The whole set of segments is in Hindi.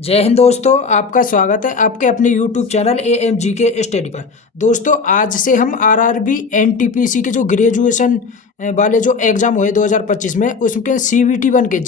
जय हिंद दोस्तों, आपका स्वागत है आपके अपने यूट्यूब चैनल AMG के स्टडी पर। दोस्तों, आज से हम आरआरबी एनटीपीसी के जो ग्रेजुएशन वाले जो एग्ज़ाम हुए 2025 में, उसके CVT 1 के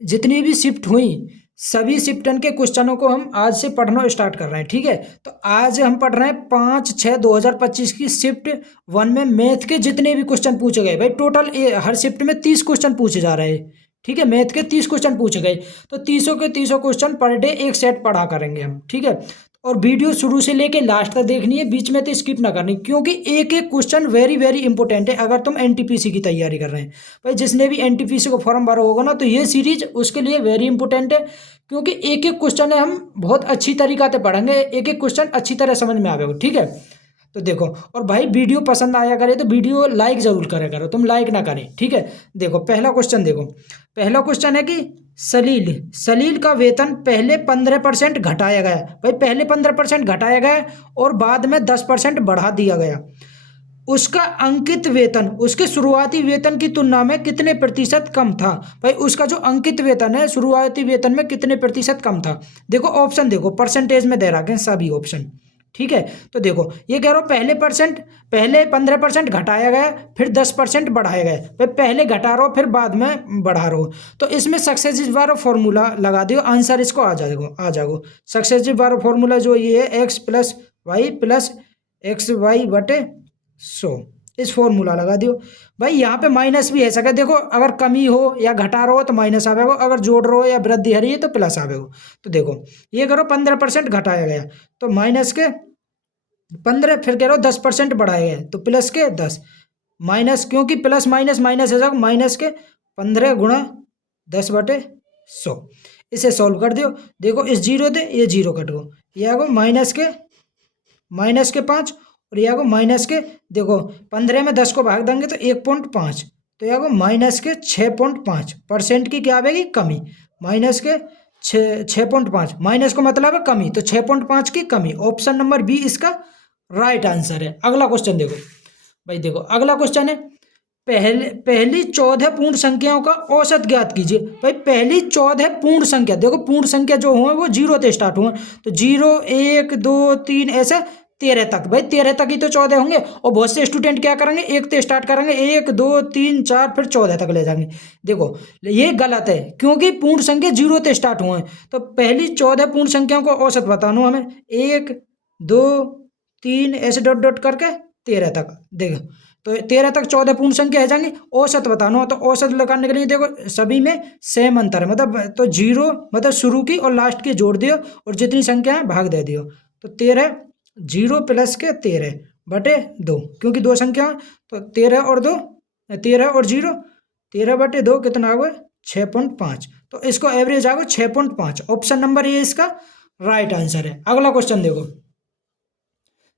जितनी भी शिफ्ट हुई, सभी शिफ्टन के क्वेश्चनों को हम आज से पढ़ना स्टार्ट कर रहे हैं। ठीक है, तो आज हम पढ़ रहे हैं 5/6/2025 की शिफ्ट 1 में मैथ के जितने भी क्वेश्चन पूछे गए। भाई टोटल हर शिफ्ट में 30 क्वेश्चन पूछे जा रहे हैं। ठीक है, मैथ के 30 क्वेश्चन पूछे गए, तो 30 क्वेश्चन पर डे एक सेट पढ़ा करेंगे हम। ठीक है, और वीडियो शुरू से लेके लास्ट तक देखनी है, बीच में तो स्किप ना करनी, क्योंकि एक एक क्वेश्चन वेरी वेरी इंपॉर्टेंट है अगर तुम एनटीपीसी की तैयारी कर रहे हैं। भाई जिसने भी एनटीपीसी को फॉर्म भरा होगा ना, तो ये सीरीज उसके लिए वेरी इंपॉर्टेंट है, क्योंकि एक एक क्वेश्चन है हम बहुत अच्छी तरीका से पढ़ेंगे, एक एक क्वेश्चन अच्छी तरह समझ में आएगा। ठीक है, तो देखो, और भाई वीडियो पसंद आया करे तो वीडियो लाइक जरूर करा करो, तुम लाइक ना करें। ठीक है, देखो पहला क्वेश्चन, देखो पहला क्वेश्चन है कि सलील सलील का वेतन पहले 15% घटाया गया। भाई पहले 15% घटाया गया और बाद में 10% बढ़ा दिया गया। उसका अंकित वेतन उसके शुरुआती वेतन की तुलना में कितने प्रतिशत कम था। भाई उसका जो अंकित वेतन है शुरुआती वेतन में कितने प्रतिशत कम था। देखो ऑप्शन, देखो परसेंटेज में दे रखे हैं सभी ऑप्शन। ठीक है, तो देखो ये कह रहा हूँ पहले 15% घटाया गया, फिर 10% बढ़ाया गया। भाई पहले घटा रहा हो फिर बाद में बढ़ा रहा हो, तो इसमें सक्सेसिव वाला फॉर्मूला लगा दियो, आंसर इसको आ जाएगा। सक्सेसिव वाला फॉर्मूला जो ये है x+y+xy/100, इस फॉर्मूला लगा दियो। भाई यहाँ पे माइनस भी है सके, देखो अगर कमी हो या घटा रहो तो माइनस आवेगा, अगर जोड़ रहो या वृद्धि हो रही है तो प्लस आवेगा। तो देखो ये करो 15% घटाया गया तो माइनस के 15, फिर कह रहे हो 10% बढ़ाए गए तो प्लस के 10, माइनस, क्योंकि प्लस माइनस माइनस है, माइनस के 15 गुणा 10/100। इसे सॉल्व कर दियो, देखो इस जीरो दे ये जीरो कट गो, ये आगो माइनस के 5 और ये आगो माइनस के, देखो 15 में 10 को भाग देंगे तो 1.5, तो ये आगो माइनस के 6.5% की क्या आएगी कमी, माइनस के 6.5, माइनस को मतलब है कमी, तो 6.5 की कमी। ऑप्शन नंबर बी इसका राइट आंसर है। अगला क्वेश्चन देखो, भाई देखो अगला क्वेश्चन है पहली 14 पूर्ण संख्याओं का औसत ज्ञात कीजिए। भाई पहली 14 पूर्ण संख्या, देखो पूर्ण संख्या जो हुए वो 0 से स्टार्ट हुए, तो 0 1 2 3 ऐसे 13 तक। भाई 13 तक ही तो 14 होंगे, और बहुत से स्टूडेंट क्या करेंगे 1 से स्टार्ट करेंगे, 1 2 3 4 फिर 14 तक ले जाएंगे। देखो ये गलत है, क्योंकि पूर्ण संख्या 0 से स्टार्ट हुए हैं, तो पहली 14 पूर्ण संख्याओं को औसत बताना हमें, 1 2 3 ऐसे डॉट डॉट करके 13 तक। देखो तो 13 तक 14 पूर्ण संख्या आ जाएंगी, औसत बताना हो तो औसत लगाने के लिए देखो सभी में सेम अंतर है, मतलब तो 0 मतलब शुरू की और लास्ट की जोड़ दियो और जितनी संख्या है भाग दे दियो, तो 13 0 प्लस के 13/2, क्योंकि दो संख्या, तो 13 और 2 13 और 0 13/2 कितना आ गया 6.5, तो इसको एवरेज आ गया 6.5। ऑप्शन नंबर ये इसका राइट आंसर है। अगला क्वेश्चन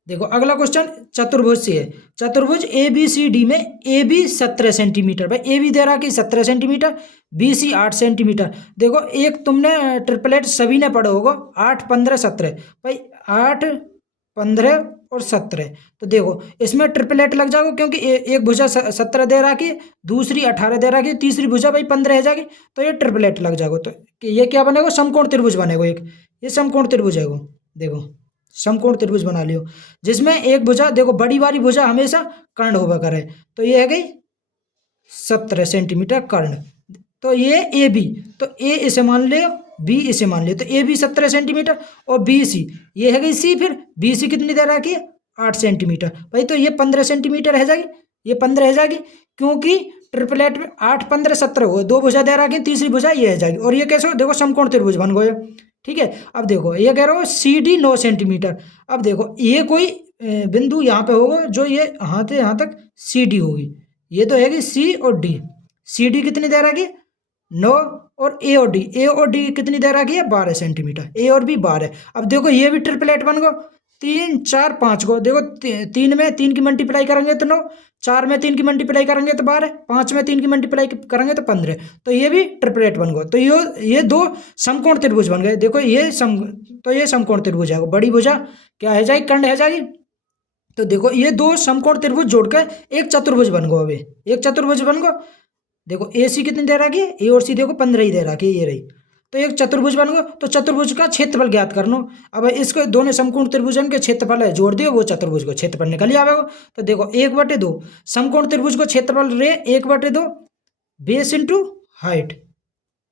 देखो अगला क्वेश्चन चतुर्भुज से है। चतुर्भुज ABCD में AB 17 सेंटीमीटर, भाई AB दे रहा कि 17 सेंटीमीटर, BC 8 सेंटीमीटर। देखो एक तुमने ट्रिपलेट सभी ने पढ़ा होगा, 8 15 17, भाई 8 15 और 17, तो देखो इसमें ट्रिपलेट लग जाएगा, क्योंकि एक भुजा 17 दे रहा कि, दूसरी 18 दे रहा कि, तीसरी भुजा भाई 15 है जाएगी, तो ये ट्रिपलेट लग जाएगा। तो ये क्या बनेगा, समकोण त्रिभुज बनेगा एक, ये समकोण त्रिभुज है वो। देखो समकोण त्रिभुज बना लियो, जिसमें एक भुजा, देखो बड़ी वाली भुजा हमेशा कर्ण होगा करे, तो ये है गई 17 सेंटीमीटर कर्ण, तो ये AB, तो A इसे मान लियो, B इसे मान लियो, तो AB 17 सेंटीमीटर और BC ये है गई C, फिर BC कितनी दे रखी है 8 सेंटीमीटर। भाई तो ये 15 सेंटीमीटर है जाएगी, ये 15 है जाएगी, क्योंकि ट्रिपलेट में 8 15 17 हो, दो भुजा दे रखी, तीसरी भुजा ये है जाएगी, और ये कैसे हो, देखो समकोण त्रिभुज बन गए। ठीक है, अब देखो ये कह रहा हूँ CD 9 सेंटीमीटर। अब देखो ये कोई बिंदु यहाँ पे होगा जो ये यहाँ से यहाँ तक CD होगी, ये तो है कि C और D। CD कितनी दे रखी है 9, और A और D कितनी दे रखी है 12 सेंटीमीटर, A और B 12। अब देखो ये भी ट्रिपलेट बन गो, 3 4 5 को, देखो 3 में 3 की मल्टीप्लाई करेंगे तो 9, 4 में 3 की मल्टीप्लाई करेंगे तो 12, 5 में 3 की मल्टीप्लाई करेंगे तो 15, तो ये भी ट्रिपलेट बन गो। तो ये दो समकोण त्रिभुज बन गए। देखो ये समकोण त्रिभुज है, बड़ी भुजा क्या है जाएगी कर्ण है जाएगी, तो देखो ये दो समकोण त्रिभुज जोड़कर एक चतुर्भुज बन गो। अभी एक चतुर्भुज बन गो, देखो AC कितनी दे रखी है, A और C देखो 15 ही दे रखी है, ये रही। तो एक चतुर्भुज बन गया। तो चतुर्भुज का क्षेत्रफल ज्ञात कर लो। अब इसको दोनों समकोण त्रिभुजन के क्षेत्रफल है जोड़ दियो, वो चतुर्भुज को क्षेत्रफल निकल आवेगा। तो देखो 1/2 समकोण त्रिभुज को क्षेत्रफल रे 1/2 base into height,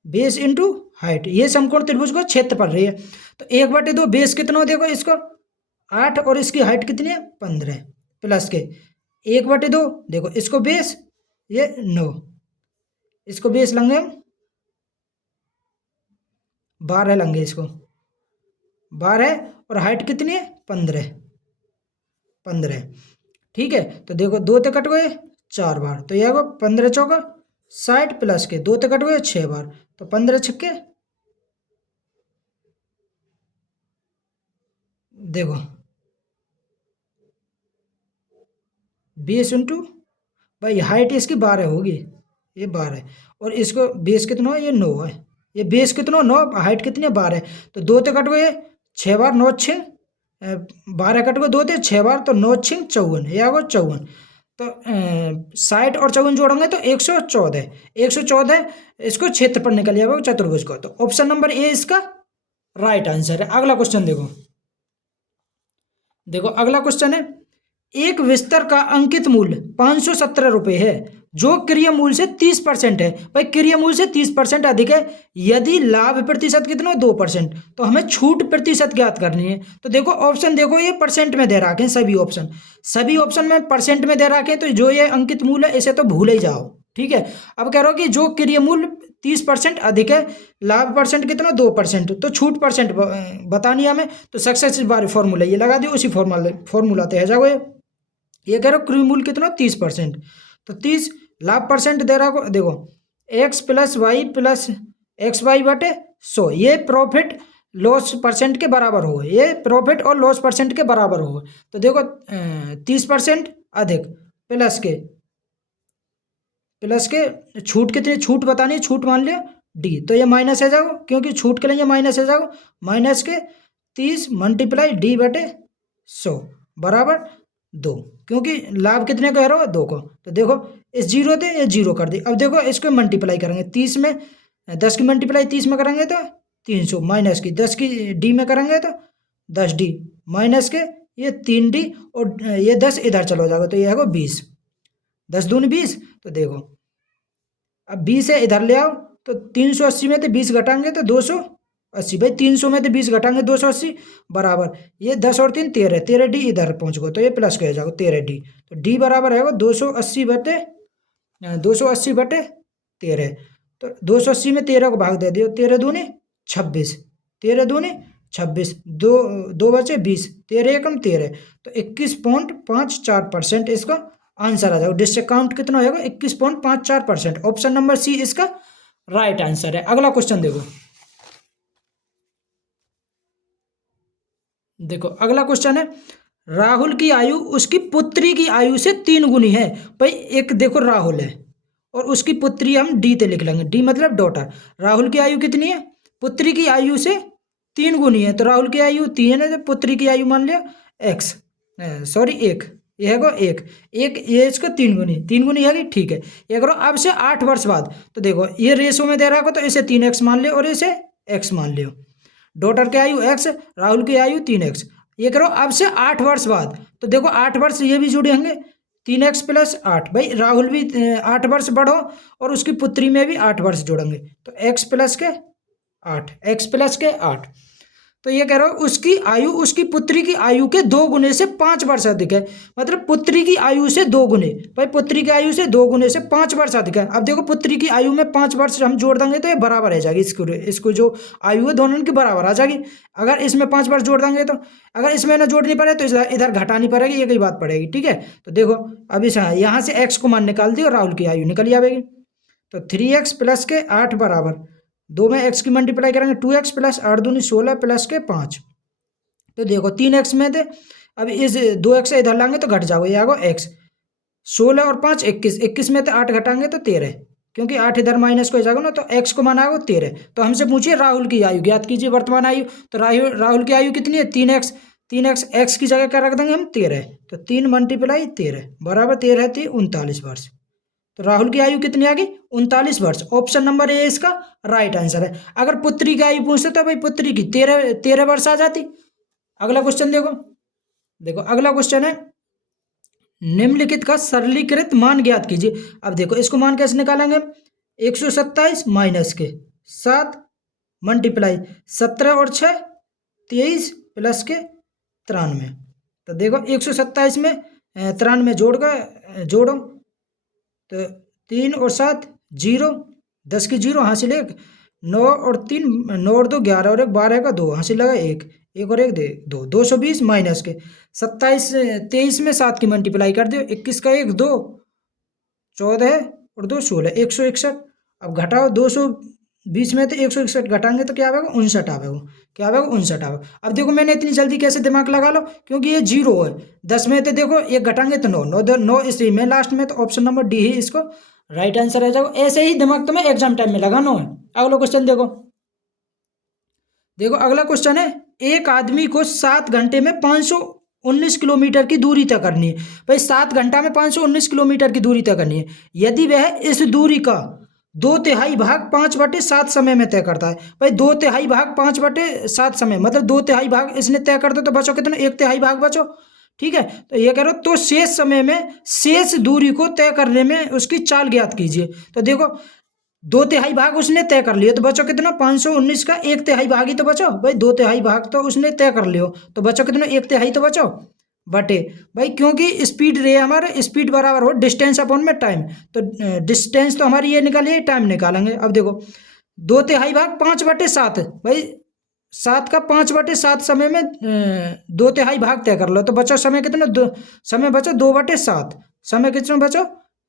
base into height, ये समकोण त्रिभुज को क्षेत्रफल रे है। तो 1/2 बेस कितना हो, देखो इसको 8 और इसकी हाइट कितनी है 15 प्लस के 1/2 देखो इसको बेस ये 9, इसको बेस लेंगे हम 12 लेंगे, इसको 12 और हाइट कितनी है 15। ठीक है, तो देखो 2 ते कट गए 4 बार, तो यह 15 चौका 60 प्लस के 2 ते कट गए 6 बार, तो 15 छक्के देखो 20 इंटू भाई हाइट इसकी 12 होगी, ये 12 और इसको बेस कितना है ये 9 है, ये बेस कितना 9 हाइट कितनी है 12, तो 2 ते कट गए 6 बार 9 6 12 कट गए 2 थे 6 बार, तो 9 6 54, ये आ गया 54। तो 60 और 54 जोड़ेंगे तो 114 इसको क्षेत्रफल निकल जाएगा चतुर्भुज को। तो ऑप्शन नंबर ए इसका राइट आंसर है। अगला क्वेश्चन देखो, देखो अगला क्वेश्चन है, एक विस्तर का अंकित मूल्य 517 रुपये है जो क्रिय मूल्य से 30% है। भाई क्रिय मूल्य से 30% अधिक है, यदि लाभ प्रतिशत कितना 2%, तो हमें छूट प्रतिशत ज्ञात करनी है। तो देखो ऑप्शन देखो ये परसेंट में दे रखे हैं, सभी ऑप्शन में परसेंट में दे रखे हैं, तो जो ये अंकित मूल्य है इसे तो भूल ही जाओ। ठीक है, अब कह रहा हो कि जो क्रिय मूल्य 30% अधिक है, लाभ परसेंट कितना 2%, तो छूट परसेंट बतानी है हमें। तो सक्सेस बार फॉर्मूला ये लगा दियो, उसी फॉर्मूला तो है जाओ। ये कह रहा हो क्रिय मूल्य कितना 30%, तो 30 लाभ परसेंट दे रहा हो, देखो x plus Y plus X Y बटे 100, ये प्रॉफिट लॉस परसेंट के बराबर हो, ये प्रॉफिट और लॉस परसेंट के बराबर हो। तो देखो 30% अधिक प्लस के छूट कितनी, छूट बतानी है, छूट मान लिया डी, तो ये माइनस है जाओ, क्योंकि छूट के लिए माइनस है जाओ, माइनस के 30 मल्टीप्लाई डी बटे 100 बराबर 2, क्योंकि लाभ कितने को है रहा 2 को। तो देखो इस जीरो थे ये जीरो कर दी। अब देखो इसको मल्टीप्लाई करेंगे 30 में, 10 की मल्टीप्लाई 30 में करेंगे तो 300, माइनस की 10 की डी में करेंगे तो 10 डी, माइनस के ये 3 डी और ये 10 इधर चलो जाएगा, तो ये है 20, 10 दूनी 20। तो देखो अब 20 है इधर ले आओ, तो 380 में तो 20 घटाएंगे तो 280, भाई 300 में तो 20 घटाएंगे 280 बराबर ये 10 और 3 13, 13 डी इधर पहुँच गो, तो ये प्लस कह जाओ 13 डी, तो डी बराबर है 280 बटे 13, तो 280 में 13 को भाग दे दियो, 13 दूनी 26, 13 दूनी 26, दो बचे 20, 13 एकम 13, तो 21.54% इसका आंसर आ जाएगा। डिस्काउंट कितना होगा 21.54%, ऑप्शन नंबर सी इसका राइट आंसर है। अगला क्वेश्चन देखो, देखो अगला क्वेश्चन है, राहुल की आयु उसकी पुत्री की आयु से 3 गुनी है। भाई एक देखो राहुल है और उसकी पुत्री हम डी ते लिख लेंगे, डी मतलब डॉटर। राहुल की आयु कितनी है, पुत्री की आयु से 3 गुनी है, तो राहुल की आयु 3 है, तो पुत्री की आयु मान लिया एक्स, सॉरी 1, ये है 1, ये इसको 3 गुनी है कि ठीक है। ये करो अब से 8 वर्ष बाद, तो देखो ये रेशो में दे रहा हो तो इसे 3x मान लियो और इसे x मान लियो। डॉटर की आयु x, राहुल की आयु 3x। ये करो अब से 8 वर्ष बाद, तो देखो 8 वर्ष ये भी जुड़ेंगे 3x प्लस 8, भाई राहुल भी 8 वर्ष बढ़ो और उसकी पुत्री में भी 8 वर्ष जोड़ेंगे, तो x प्लस के 8। तो ये कह रहा हूँ उसकी आयु उसकी पुत्री की आयु के 2 गुने से 5 वर्ष अधिक है, मतलब पुत्री की आयु से 2 गुने, भाई पुत्री की आयु से 2 गुने से 5 वर्ष अधिक है। अब देखो पुत्री की आयु में 5 वर्ष हम जोड़ देंगे तो ये बराबर रह जाएगी, इसको जो आयु है दोनों की बराबर आ जाएगी। अगर इसमें 5 वर्ष जोड़ देंगे, तो अगर इसमें ना जोड़नी पड़े तो इधर घटानी पड़ेगी, ये कई बात पड़ेगी। ठीक है, तो देखो अब इस यहाँ से x को मान निकाल दी और राहुल की आयु निकल जाएगी, तो 3x प्लस के 8 बराबर 2 में x की मल्टीप्लाई करेंगे 2x प्लस 8 दूनी 16 प्लस के 5, तो देखो 3x में थे, अब इस 2x से इधर लाएंगे तो घट जाओगे, ये आगो x, 16 और 5 21, 21 में तो 8 घटाएंगे तो 13, क्योंकि 8 इधर माइनस को जाएगा ना, तो x को माना आएगा 13। तो हमसे पूछिए राहुल की आयु ज्ञात कीजिए वर्तमान आयु, तो राहुल की आयु कितनी है 3x, x की जगह क्या रख देंगे हम 13, तो 3 मल्टीप्लाई 13 बराबर 13 थी 39 वर्ष, तो राहुल की आयु कितनी आ गई 39 वर्ष। ऑप्शन नंबर ए इसका राइट आंसर है। अगर पुत्री की आयु पूछते तो भाई पुत्री की 13 वर्ष आ जाती। अगला क्वेश्चन देखो, देखो अगला क्वेश्चन है निम्नलिखित का सरलीकृत मान ज्ञात कीजिए। अब देखो इसको मान कैसे निकालेंगे, 127 माइनस के 7 मल्टीप्लाई 17 और 6 23 प्लस के 93। तो देखो 127 में 93 जोड़ो तो 3 और 7 0, 10 की 0 हासिल 1, 9 और 3 9 और 2 11 और 1 12 का 2 हासिल लगा 1, 1 और 1 2, 220 माइनस के 27 23 में 7 की मल्टीप्लाई कर दो, 21 का 1 2, 14 और 2 16, 161। अब घटाओ 220 में तो 161 घटाएंगे तो क्या आएगा 59 आएगा, क्या आएगा 59 आएगा। अब देखो मैंने इतनी जल्दी कैसे दिमाग लगा लो, क्योंकि ये 0 है, 10 में तो देखो 1 घटाएंगे तो 9 इसी में लास्ट में, तो ऑप्शन नंबर डी ही इसको राइट आंसर आ जाएगा। ऐसे ही दिमाग तुम्हें एग्जाम टाइम में लगाना है। अगला क्वेश्चन देखो, देखो अगला क्वेश्चन है एक आदमी को 7 घंटे में 519 किलोमीटर की दूरी तय करनी है। भाई 7 घंटा में 519 किलोमीटर की दूरी तय करनी है। यदि वह इस दूरी का 2/3 भाग 5/7 समय में तय करता है। भाई 2/3 भाग 5/7 समय मतलब 2/3 भाग इसने तय कर दो तो बचो कितना, 1/3 भाग बचो। ठीक है, तो ये करो तो शेष समय में शेष दूरी को तय करने में उसकी चाल ज्ञात कीजिए। तो देखो 2/3 भाग उसने तय कर लिया तो बचो कितना, 519 का 1/3 भाग ही तो बचो। भाई 2/3 भाग तो उसने तय कर लियो तो बचो कितना, 1/3 तो बचो बटे। भाई क्योंकि स्पीड रहे हमारे, स्पीड बराबर हो डिस्टेंस अपॉन में टाइम, तो डिस्टेंस तो हमारी ये निकालिए, टाइम निकालेंगे। अब देखो 2/3 भाग 5/7, भाई 7 का 5/7 समय में 2/3 भाग तय कर लो तो बचो समय कितना, समय बचो 2/7, समय कितना बचो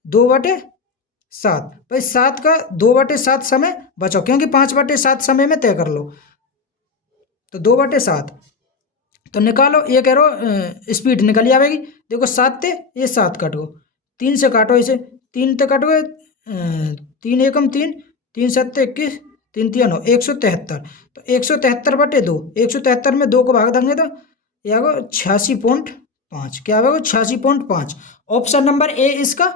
2/7। भाई 7 का 2/7 समय बचो, क्योंकि 5/7 समय में तय कर लो तो 2/7। तो निकालो, ये कह रहो स्पीड निकल आएगी। देखो 7 थे, ये 7 काटो, 3 से काटो, इसे 3 तो काटो, 3 एकम 3, 3 7 21, 3 3 9, 173। तो 173/2, 173 में 2 को भाग देंगे तो ये आएगा 86.5, क्या आएगा 86.5। ऑप्शन नंबर ए इसका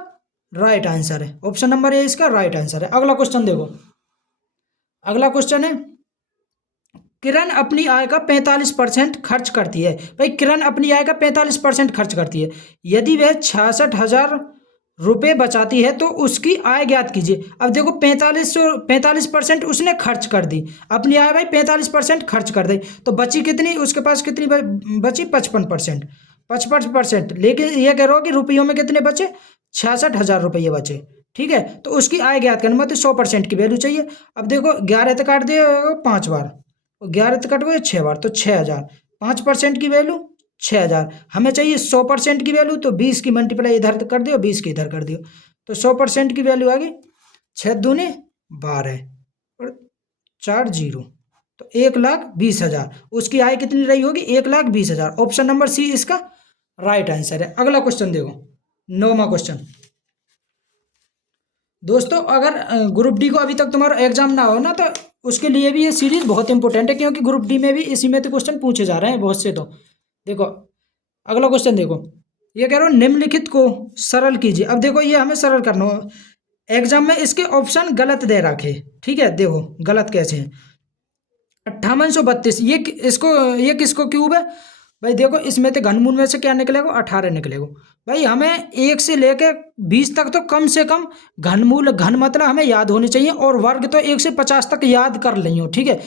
राइट आंसर है। ऑप्शन नंबर ए इसका राइट आंसर है। अगला क्वेश्चन देखो, अगला क्वेश्चन है किरण अपनी आय का 45% खर्च करती है। भाई किरण अपनी आय का 45% खर्च करती है। यदि वह 66,000 रुपये बचाती है तो उसकी आय ज्ञात कीजिए। अब देखो 45% उसने खर्च कर दी, अपनी आय भाई 45% खर्च कर दी, तो बची कितनी, उसके पास कितनी बची 55%, 55%। लेकिन ये कह रहा हो कि रुपयों में कितने बचे, 66,000 रुपये बचे। ठीक है, तो उसकी आय ज्ञात करने मतलब 100% की वैल्यू चाहिए। अब देखो 11 तो काट दिए 5 बार, 11 तो कट गए 6 बार, तो 6,000, 5% की वैल्यू 6,000। हमें चाहिए 100% की वैल्यू, तो 20 की मल्टीप्लाई इधर कर दियो, 20 की इधर कर दियो, तो 100% की वैल्यू आ गई 6 दूनी 12 और 4 0, तो 1,20,000। उसकी आय कितनी रही होगी, 1,20,000। ऑप्शन नंबर सी इसका राइट आंसर है। अगला क्वेश्चन देखो, 9वां क्वेश्चन। दोस्तों अगर ग्रुप डी को अभी तक तुम्हारा एग्जाम ना हो ना, तो उसके लिए भी ये सीरीज बहुत इंपॉर्टेंट है, क्योंकि ग्रुप डी में भी इसी में तो क्वेश्चन पूछे जा रहे हैं बहुत से। तो देखो अगला क्वेश्चन देखो, ये कह रहा हूँ निम्नलिखित को सरल कीजिए। अब देखो ये हमें सरल करना हो, एग्जाम में इसके ऑप्शन गलत दे रखे। ठीक है, देखो गलत कैसे हैं, 5832, ये किसको क्यूब है। भाई देखो इसमें तो घनमूल में से क्या निकलेगा, 18 निकलेगा। भाई हमें 1 से लेके 20 तक तो कम से कम घनमूल, घन मतलब हमें याद होनी चाहिए, और वर्ग तो 1 से 50 तक याद कर लियो। ठीक है,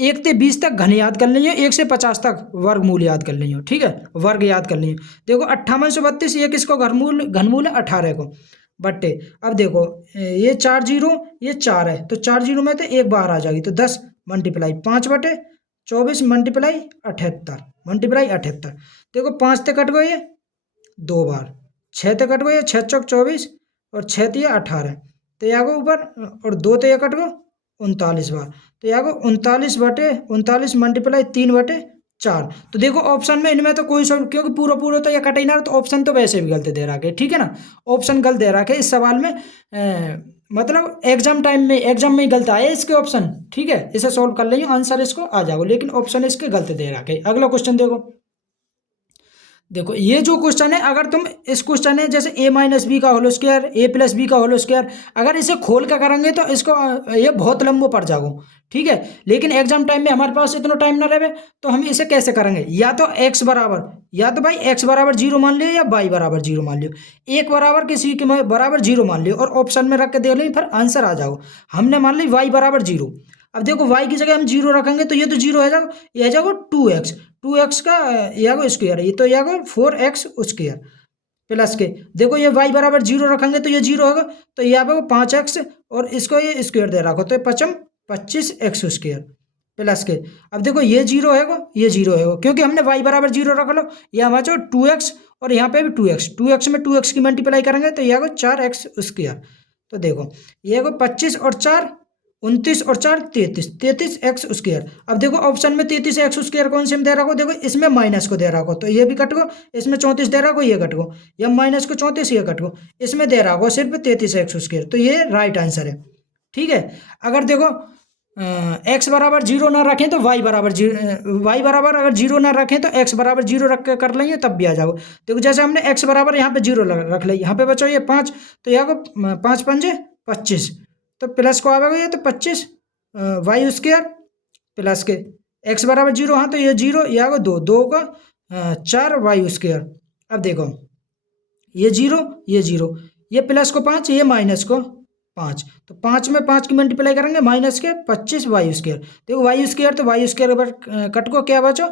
1 से 20 तक घन याद कर लियो, 1 से 50 तक वर्गमूल याद कर लियो। ठीक है, वर्ग याद कर लियो। देखो 5832 ये किसको घनमूल है 18 को बट्टे। अब देखो ये 4 0, ये 4 है, तो 4 0 में तो 1 बार आ जाएगी, तो 10 मल्टीप्लाई 5/24 मल्टीप्लाई 78 मल्टीप्लाई 78। देखो 5 से कट गए 2 बार, 6 से कट गए 6 चौक 24 और 6 दिए 18, तो यहाँ को ऊपर, और 2 तो ये कट गो 39 बार, तो यहाँ को 39/39 मल्टीप्लाई 3/4। तो देखो ऑप्शन में इनमें तो कोई सब, क्योंकि पूरा पूरा तो ये कट ही ना, तो ऑप्शन तो वैसे भी गलत दे रखे। ठीक है ना, ऑप्शन गलत दे रखे इस सवाल में, मतलब एग्जाम टाइम में, एग्जाम में गलत आए इसके ऑप्शन। ठीक है, इसे सॉल्व कर लियो, आंसर इसको आ जाओ, लेकिन ऑप्शन इसके गलत दे रखे। अगला क्वेश्चन देखो, देखो ये जो क्वेश्चन है, अगर तुम इस क्वेश्चन है जैसे a माइनस बी का होल स्क्वायर, ए प्लस बी का होल स्क्वायर, अगर इसे खोल कर करेंगे तो इसको ये बहुत लंबो पड़ जाओ, ठीक है। लेकिन एग्जाम टाइम में हमारे पास इतना टाइम ना रहे, तो हम इसे कैसे करेंगे, या तो x बराबर, या तो भाई x बराबर 0 मान लियो, या y बराबर 0 मान लियो, एक बराबर किसी के बराबर 0 मान लियो और ऑप्शन में रख के देख लो, फिर आंसर आ जाओ। हमने मान ली y बराबर 0। अब देखो y की जगह हम 0 रखेंगे तो ये तो 0 है जाओ, ये आ जाओ 2x, 2x का या स्क्वायर है, ये तो या 4x स्क्वायर प्लस के, देखो ये y बराबर 0 रखेंगे तो ये 0 होगा, तो ये आपको 5x और इसको ये स्क्वायर दे रखो, तो 25x स्क्वायर प्लस के। अब देखो ये 0 है, ये 0 है, क्योंकि हमने y बराबर 0 रख लो, ये हमारा 2x और यहाँ पे भी 2x, 2x में 2x की मल्टीप्लाई करेंगे तो ये 4x स्क्वायर। तो देखो ये 25 और 4 29 और 4 33, 33x स्क्वायर। अब देखो ऑप्शन में 33x स्क्वायर कौन से में दे रखो, देखो इसमें माइनस को दे रखो तो ये भी कट गो, इसमें 34 दे रखो ये कट गो, या माइनस को 34 ये कट गो, इसमें दे रखो सिर्फ 33x स्क्वायर, तो ये राइट आंसर है, ठीक है। अगर देखो x बराबर 0 ना रखें तो y बराबर 0, y बराबर अगर 0 ना रखें तो x बराबर 0 रख के कर लेंगे तब भी आ जाओ। देखो जैसे हमने x बराबर यहाँ पे 0 रख लिया, यहाँ पे बचो ये 5, तो यहाँ को 5 पंजे 25, तो प्लस को आएगा ये तो 25 वाई स्क्वायर प्लस के x बराबर 0, हाँ तो ये 0, यहाँ को 2, 2 का 4 वाई स्क्वायर। अब देखो ये 0, ये 0, ये प्लस को 5, ये माइनस को 5, तो 5 में 5 की मल्टीप्लाई करेंगे माइनस के 25 वाई स्क्वायर। देखो वाई स्क्वायर तो वाई स्क्वायर पर कट को क्या बचो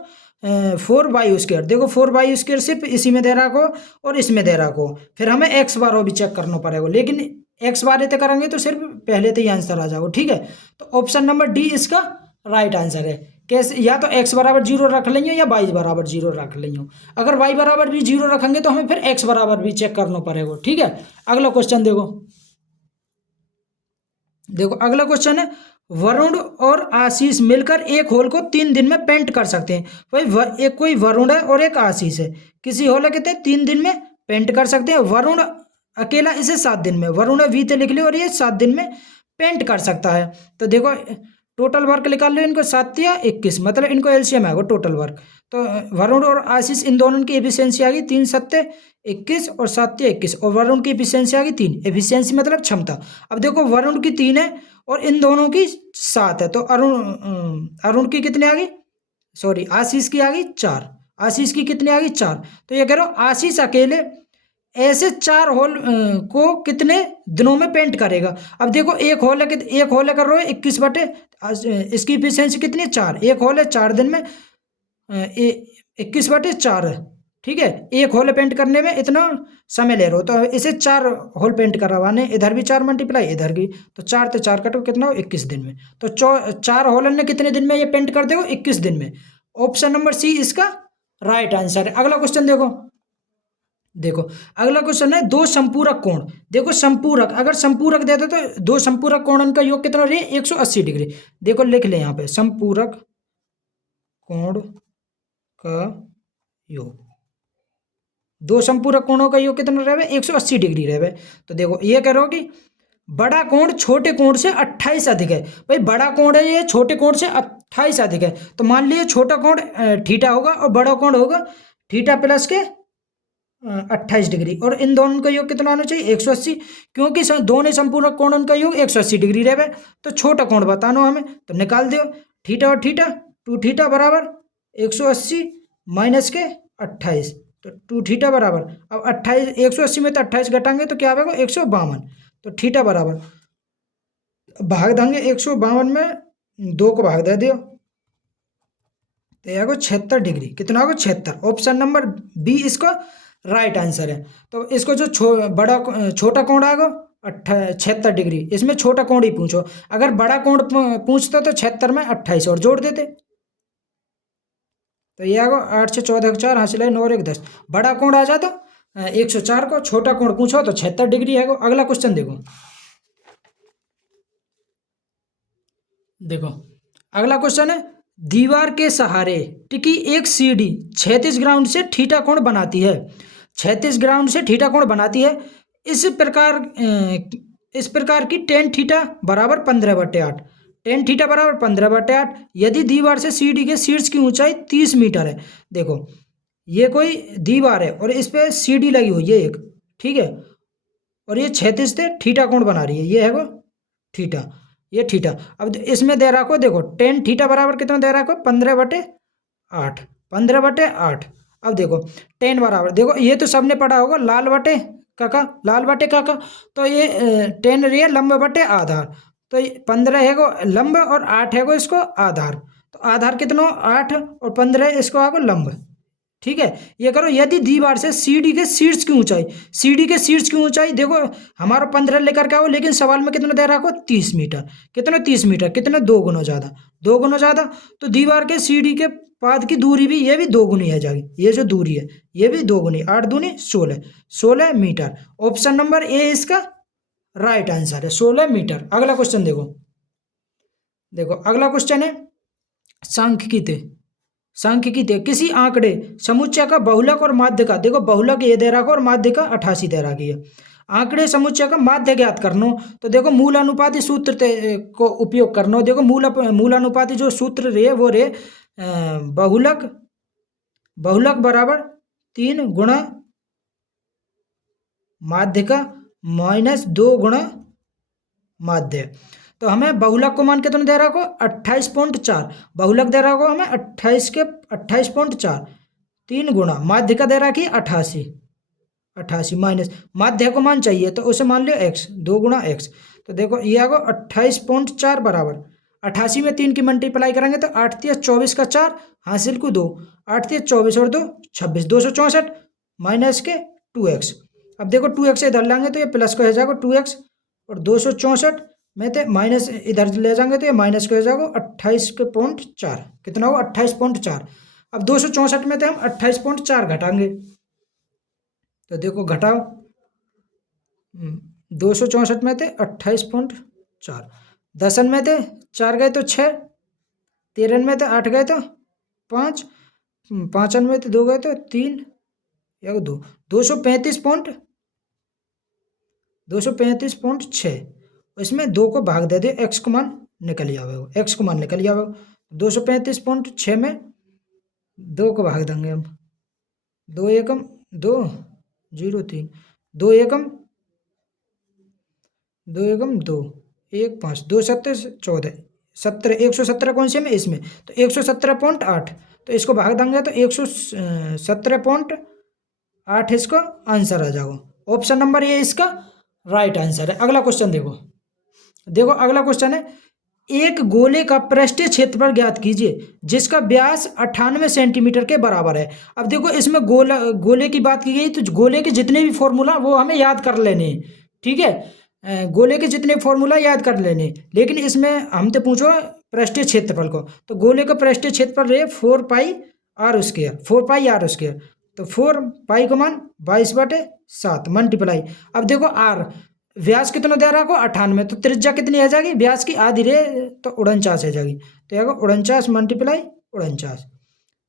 4 वाई स्क्वायर। देखो 4 वाई स्क्वायर सिर्फ इसी में दे रखो और इसमें दे रखो, फिर हमें एक्स बार भी चेक करना पड़ेगा, लेकिन एक्स बार इतने करेंगे तो सिर्फ पहले तो ही आंसर आ जाओ, ठीक है। तो ऑप्शन नंबर डी इसका राइट आंसर है। कैसे, या तो x बराबर 0 रख लेंगे या y बराबर 0 रख लेंगे। अगर y बराबर भी 0 रखेंगे तो हमें फिर x बराबर भी चेक करना पड़ेगा, ठीक है। अगला क्वेश्चन देखो, देखो अगला क्वेश्चन है, वरुण और आशीष मिलकर एक हॉल को 3 दिन में पेंट कर सकते हैं। भाई एक कोई वरुण है और एक आशीष है, किसी हॉल कहते हैं 3 दिन में पेंट कर सकते हैं। वरुण अकेला इसे 7 दिन में, वरुण वीते लिख लियो और ये 7 दिन में पेंट कर सकता है। तो देखो टोटल वर्क निकाल लो इनको, 7 या 21, मतलब इनको एलसीएम है टोटल वर्क। तो वरुण और आशीष इन दोनों की एफिशिएंसी आ गई 3 7 21 और 7 21, और वरुण की एफिशिएंसी आ गई 3, एफिशिएंसी मतलब क्षमता। अब देखो वरुण की 3 है और इन दोनों की 7 है, तो अरुण की कितनी आ गई, सॉरी आशीष की आ गई 4, आशीष की कितनी आ गई 4। तो ये कह रहा हूँ आशीष अकेले ऐसे 4 होल को कितने दिनों में पेंट करेगा। अब देखो एक होल है, एक होल है कर रहे हो 21 बटे, इसकी एफिशिएंसी कितनी है 4, एक होल है 4 दिन में 21 बटे 4, ठीक है। एक होल पेंट करने में इतना समय ले रहे हो, तो इसे 4 होल पेंट करवाने, इधर भी 4 मल्टीप्लाई इधर भी, तो 4 तो 4 कटो कितना हो 21 दिन में। तो 4 होल ने कितने दिन में ये पेंट कर देगा 21 दिन में। ऑप्शन नंबर सी इसका राइट आंसर है। अगला क्वेश्चन देखो, देखो अगला क्वेश्चन है दो संपूरक कोण। देखो संपूरक, अगर संपूरक देते तो दो संपूरक कोण का योग कितना रहे 180 डिग्री। देखो लिख ले यहाँ पे संपूरक कोण का योग, दो संपूरक कोणों का योग कितना रहे 180 डिग्री रहे। तो देखो ये कह रहे हो कि बड़ा कोण छोटे कोण से 28 अधिक है। भाई बड़ा कोण है ये छोटे कोण से 28 अधिक है, तो मान लीजिए छोटा कोण थीटा होगा और बड़ा कोण होगा थीटा प्लस के 28 डिग्री, और इन दोनों का योग कितना होना चाहिए 180, क्योंकि दोनों संपूर्ण कोण का योग 180 डिग्री रहे। तो छोटा कोण बताना हमें, तो निकाल दो थीटा और थीटा, 2 थीटा बराबर 180 माइनस के 28, तो 2 थीटा बराबर, अब 28 180 में तो 28 घटाएंगे तो क्या आएगा 152, तो थीटा बराबर भाग देंगे 152 में 2 को भाग दे दियो, तो यह 76 डिग्री, कितना होगा 76। ऑप्शन नंबर बी इसका राइट आंसर है। तो इसको जो छोटा कोण आएगा 76 डिग्री, इसमें छोटा कोण ही पूछो, अगर बड़ा कोण पूछता तो 76 में 28 और जोड़ देते, तो ये आएगा 8 से 14 4 हासिल है 9 और 1 10, बड़ा कोण आ जाता 104 को, छोटा कोण पूछो तो 76 डिग्री है। अगला क्वेश्चन देखो, देखो अगला क्वेश्चन है दीवार के सहारे टिकी एक सीढ़ी 36 ग्राउंड से थीटा कोण बनाती है, 36 ग्राउंड से थीटा कोण बनाती है। इस प्रकार की टेन थीटा बराबर 15/8, टेन थीटा बराबर 15/8 यदि दीवार से सीढ़ी के शीर्ष की ऊंचाई 30 मीटर है। देखो ये कोई दीवार है और इस पे सीढ़ी लगी हुई है एक, ठीक है, और ये क्षैतिज से थीटा कोण बना रही है, ये है वो थीटा, ये थीटा। अब इसमें दे रखो देखो टेन थीटा बराबर कितना दे रखो 15/8, 15/8। अब देखो टेन बराबर, देखो ये तो सबने पढ़ा होगा लाल बटे काका, लाल बटे काका, तो ये टेन रही है लंब बटे आधार, तो 15 है को लंब और 8 है को इसको आधार, तो आधार कितना 8 और 15 इसको आगो लंब, ठीक है। ये करो यदि दीवार से सीढ़ी के शीर्ष की ऊंचाई, सीढ़ी के शीर्ष की ऊंचाई देखो हमारा 15 लेकर के आओ, लेकिन सवाल में कितना दे रखो 30 मीटर, कितना 30 मीटर, कितना 2 गुना ज़्यादा, 2 गुना ज़्यादा, तो दीवार के सीढ़ी के पाद की दूरी भी ये भी 2 गुनी है जाएगी, ये जो दूरी है ये भी 2 गुनी, 8 दूनी 16, 16 मीटर। ऑप्शन नंबर ए इसका राइट आंसर है, 16 मीटर। अगला क्वेश्चन देखो, देखो अगला क्वेश्चन है सांख्यिकी, सांख्यिकी किसी आंकड़े समुच्चय का बहुलक और माध्य का, देखो बहुलक ये दे रखा और माध्य का 88 दे रखी है, आंकड़े समुच्चय का माध्य ज्ञात करनो, तो देखो मूल अनुपाति सूत्र को उपयोग करना, देखो मूल अनुपाति जो सूत्र रहे वो रहे बहुलक, बहुलक बराबर 3 गुणा माध्य का माइनस 2 गुणा माध्य, तो हमें बहुलक को मान कितना दे रहा को 28.4, बहुलक दे रहा को हमें 28.4, 3 गुणा माध्य का दे रहा कि 88, 88 माइनस माध्य को मान चाहिए तो उसे मान लियो x, 2 गुणा x, तो देखो ये आगो 28.4 बराबर 88 में 3 की मल्टीप्लाई करेंगे तो 8 × 24 का 4 हासिल को 2, 8 × 24 और 2 26, 264 माइनस के 2x। अब देखो 2x इधर लाएंगे तो ये प्लस का हो जाएगा 2x और 264 में तो माइनस इधर ले जाएंगे तो ये माइनस का हो जाएगा 28.4, कितना हो 28.4। अब 264 में तो हम 28.4 घटाएंगे, तो देखो घटाओ 264 में थे 28.4, 10 में थे 4 गए तो 6, 13 में थे 8 गए तो 5, 5 में थे 2 गए तो 3 या 2, 235.6, इसमें 2 को भाग दे दे, x को मान निकल जावे, x को मान निकल जावे, 235.6 में 2 को भाग देंगे हम, 2 एकम 2 0 3, 2 एकम 2 एकम 2 1 5, 2 7 14, 17 117 कौन से में इसमें, तो 117.8, तो इसको भाग देंगे तो 117.8 इसका आंसर आ जाएगा, ऑप्शन नंबर ये इसका राइट आंसर है। अगला क्वेश्चन देखो, देखो अगला क्वेश्चन है एक गोले का पृष्ठीय क्षेत्रफल ज्ञात कीजिए जिसका व्यास 98 सेंटीमीटर के बराबर है। अब देखो इसमें गोले की बात की गई, तो गोले के जितने भी फॉर्मूला वो हमें याद कर लेने, ठीक है, गोले के जितने फॉर्मूला याद कर लेने, लेकिन इसमें हमसे पूछो पृष्ठीय क्षेत्रफल को, तो गोले का पृष्ठीय क्षेत्रफल रहे 4πr², 4πr², तो 4π को मान 22/7 मल्टीप्लाई, अब देखो r व्यास कितना दे रहा को 98, तो त्रिज्या कितनी आ जाएगी व्यास की आधी रे तो 49 आ जाएगी, तो यहाँ 49 मल्टीप्लाई 49।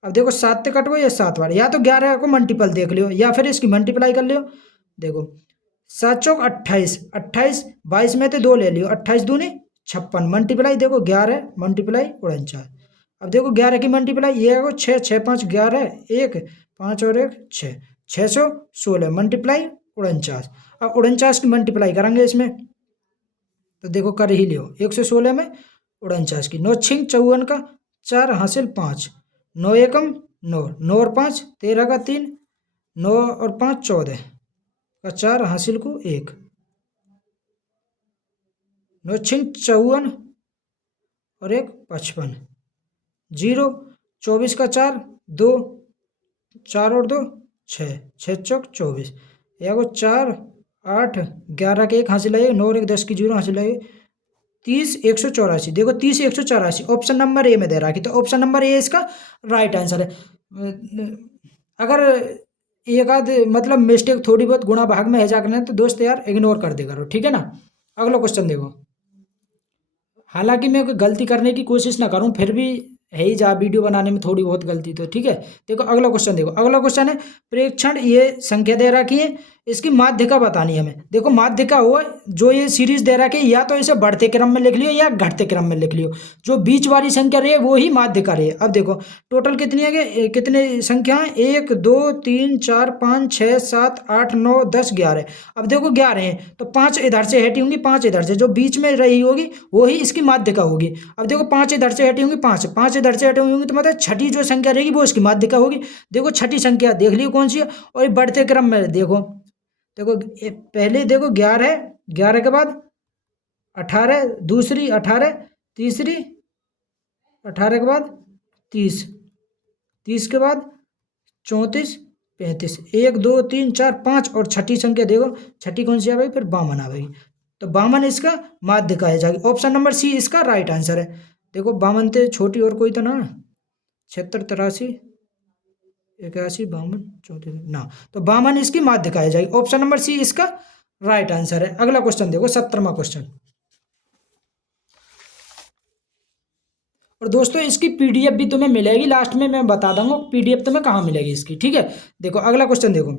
अब देखो 7 से कटो या 7 बार, या तो 11 को मल्टीपल देख लियो या फिर इसकी मल्टीप्लाई कर लियो, देखो 7 चौक 28, 28 22 में तो 2 ले लियो, 28 दूनी 56 मल्टीप्लाई देखो 11 मल्टीप्लाई 49। अब देखो 11 की मल्टीप्लाई ये है 6, 6 5 11 1 5 और 1 6, 616 मल्टीप्लाई 49। अब 49 की मल्टीप्लाई करेंगे इसमें, तो देखो कर ही लियो 116 में 49 की, 9 6 54 का 4 हासिल 5, 9 एकम 9, 9 और 5 13 का 3, 9 और 5 14 का 4 हासिल को 1, 9 6 54 और 1 55, 0 24 का 4 2 4 और 2 6, 6 चौक 24, या को 4 8 11 के 1 हासिल आएगा, 9 और 1 10 की 0 हासिल आएगी, 30 184, देखो 30 184 ऑप्शन नंबर ए में दे रहा है, तो ऑप्शन नंबर ए इसका राइट आंसर है। अगर एक आध मतलब मिस्टेक थोड़ी बहुत गुणा भाग में है जाकर तो दोस्त यार इग्नोर कर दे करो, ठीक है ना। अगला क्वेश्चन देखो, हालांकि मैं कोई गलती करने की कोशिश ना करूं फिर भी है ही जा वीडियो बनाने में थोड़ी बहुत गलती, तो ठीक है। देखो अगला क्वेश्चन देखो, अगला क्वेश्चन है प्रेक्षण, ये संख्या दे रखी है इसकी माध्यिका बतानी है हमें। देखो माध्यिका हो जो ये सीरीज दे रखी है, या तो इसे बढ़ते क्रम में लिख लियो या घटते क्रम में लिख लियो, जो बीच वाली संख्या रही है वो ही माध्यिका रही है। अब देखो टोटल कितनी है, कितने संख्या है, 1 2 3 4 5 6 7 8 9 10 11। अब देखो 11 है तो 5 इधर से हटी होंगी, 5 इधर से, जो बीच में रही होगी वो ही इसकी माध्यिका होगी। अब देखो 5 इधर से हटी होंगी, 5 इधर से हटी होंगी, तो मतलब छठी जो संख्या रहेगी वो इसकी माध्यिका होगी। देखो छठी संख्या देख लियो कौन सी है, और ये बढ़ते क्रम में देखो, देखो पहले देखो 11 है, 11 के बाद 18, दूसरी 18, तीसरी 18 के बाद 30, 30 के बाद 34, 35, 1 2 3 4 5, और छठी संख्या देखो छठी कौन सी आ गई, फिर 52 आ गई। तो 52 इसका माध्यिका है जाएगी। ऑप्शन नंबर सी इसका राइट आंसर है। देखो 52 से छोटी और कोई तो ना, 76 83 81 52 34 ना, तो 52 इसकी माध्यिका है जाएगी। ऑप्शन नंबर सी इसका राइट आंसर है। अगला क्वेश्चन देखो 17वां क्वेश्चन। और दोस्तों इसकी पीडीएफ भी तुम्हें मिलेगी, लास्ट में मैं बता दूंगा पीडीएफ तुम्हें कहाँ मिलेगी इसकी, ठीक है। देखो अगला क्वेश्चन देखो,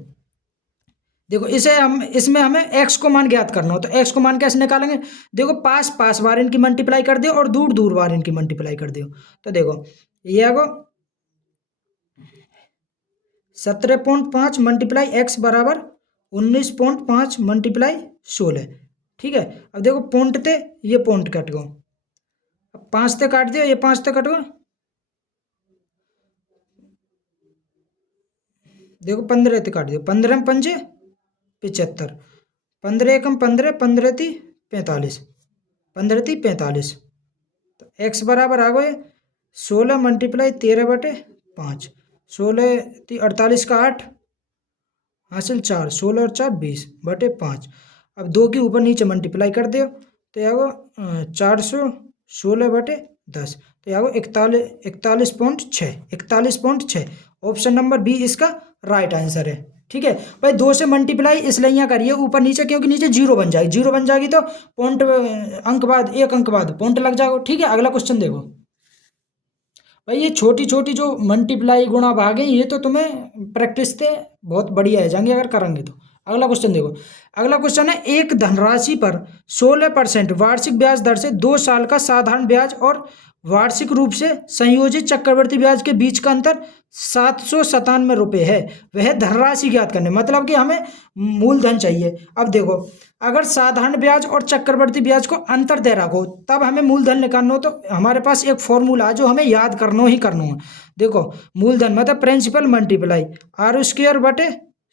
देखो इसे हम, इसमें हमें x को मान ज्ञात करना हो, तो x को मान कैसे निकालेंगे। देखो पास पास बार इनकी मल्टीप्लाई कर दियो और दूर दूर बार इनकी मल्टीप्लाई कर दियो। तो देखो ये आगो 17.5 मल्टीप्लाई x बराबर 19.5 मल्टीप्लाई 16, ठीक है। अब देखो पॉइंट थे, ये पॉइंट कट गो, अब 5 से काट दियो, ये 5 से कट गो, देखो 15 से काट दियो, 15 में 5 75, 15 एकम 15, 15 ती 45, 15 ती 45। तो x बराबर आ गए 16 मल्टीप्लाई 13/5, 16 ती 48 का 8 हासिल 4, 16 और 4 20/5। अब 2 के ऊपर नीचे मल्टीप्लाई कर दो, तो यहाँ को 416/10, तो यहाँ को 41.6, 41.6। ऑप्शन नंबर बी इसका राइट आंसर है, ठीक है भाई। 2 से मल्टीप्लाई इसलिए यहाँ करिए ऊपर नीचे, क्योंकि नीचे जीरो बन जाएगी, जीरो बन जाएगी तो पॉइंट अंक बाद, एक अंक बाद पॉइंट लग जाएगा, ठीक है। अगला क्वेश्चन देखो भाई, ये छोटी छोटी जो मल्टीप्लाई गुणा भाग है ये तो तुम्हें प्रैक्टिस से बहुत बढ़िया है जाएंगे अगर करेंगे तो। अगला क्वेश्चन देखो, अगला क्वेश्चन है एक धनराशि पर 16% वार्षिक ब्याज दर से 2 साल का साधारण ब्याज और वार्षिक रूप से संयोजित चक्रवृद्धि ब्याज के बीच का अंतर 797 रुपये है, वह धनराशि ज्ञात करने, मतलब कि हमें मूलधन चाहिए। अब देखो अगर साधारण ब्याज और चक्रवृद्धि ब्याज को अंतर दे रखो तब हमें मूलधन निकालना हो, तो हमारे पास एक फॉर्मूला है जो हमें याद करना ही करना है। देखो मूलधन मतलब प्रिंसिपल मल्टीप्लाई r² /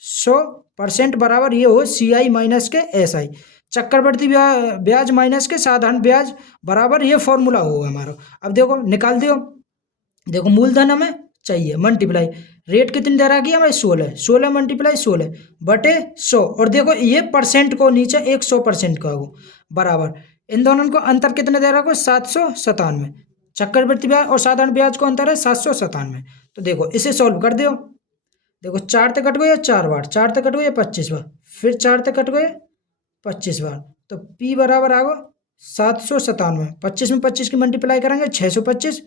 100% बराबर ये हो CI माइनस के SI, चक्रवृद्धि ब्याज माइनस के साधारण ब्याज बराबर ये फॉर्मूला होगा हमारा। अब देखो निकाल दियो, देखो मूलधन हमें चाहिए, मल्टीप्लाई रेट कितनी दे रखी है हमें 16, 16 मल्टीप्लाई 16/100, और देखो ये परसेंट को नीचे 100% का हो बराबर, इन दोनों को अंतर कितने दे रखा हो 797, चक्रवृद्धि ब्याज और साधारण ब्याज को अंतर है 797। तो देखो इसे सॉल्व कर दो, देखो 4 से कट गए 4 बार, 4 से कट गए 25 बार, फिर 4 से कट गए 25 बार, तो P बराबर आ गो 797, 25 में 25 की मल्टीप्लाई करेंगे 625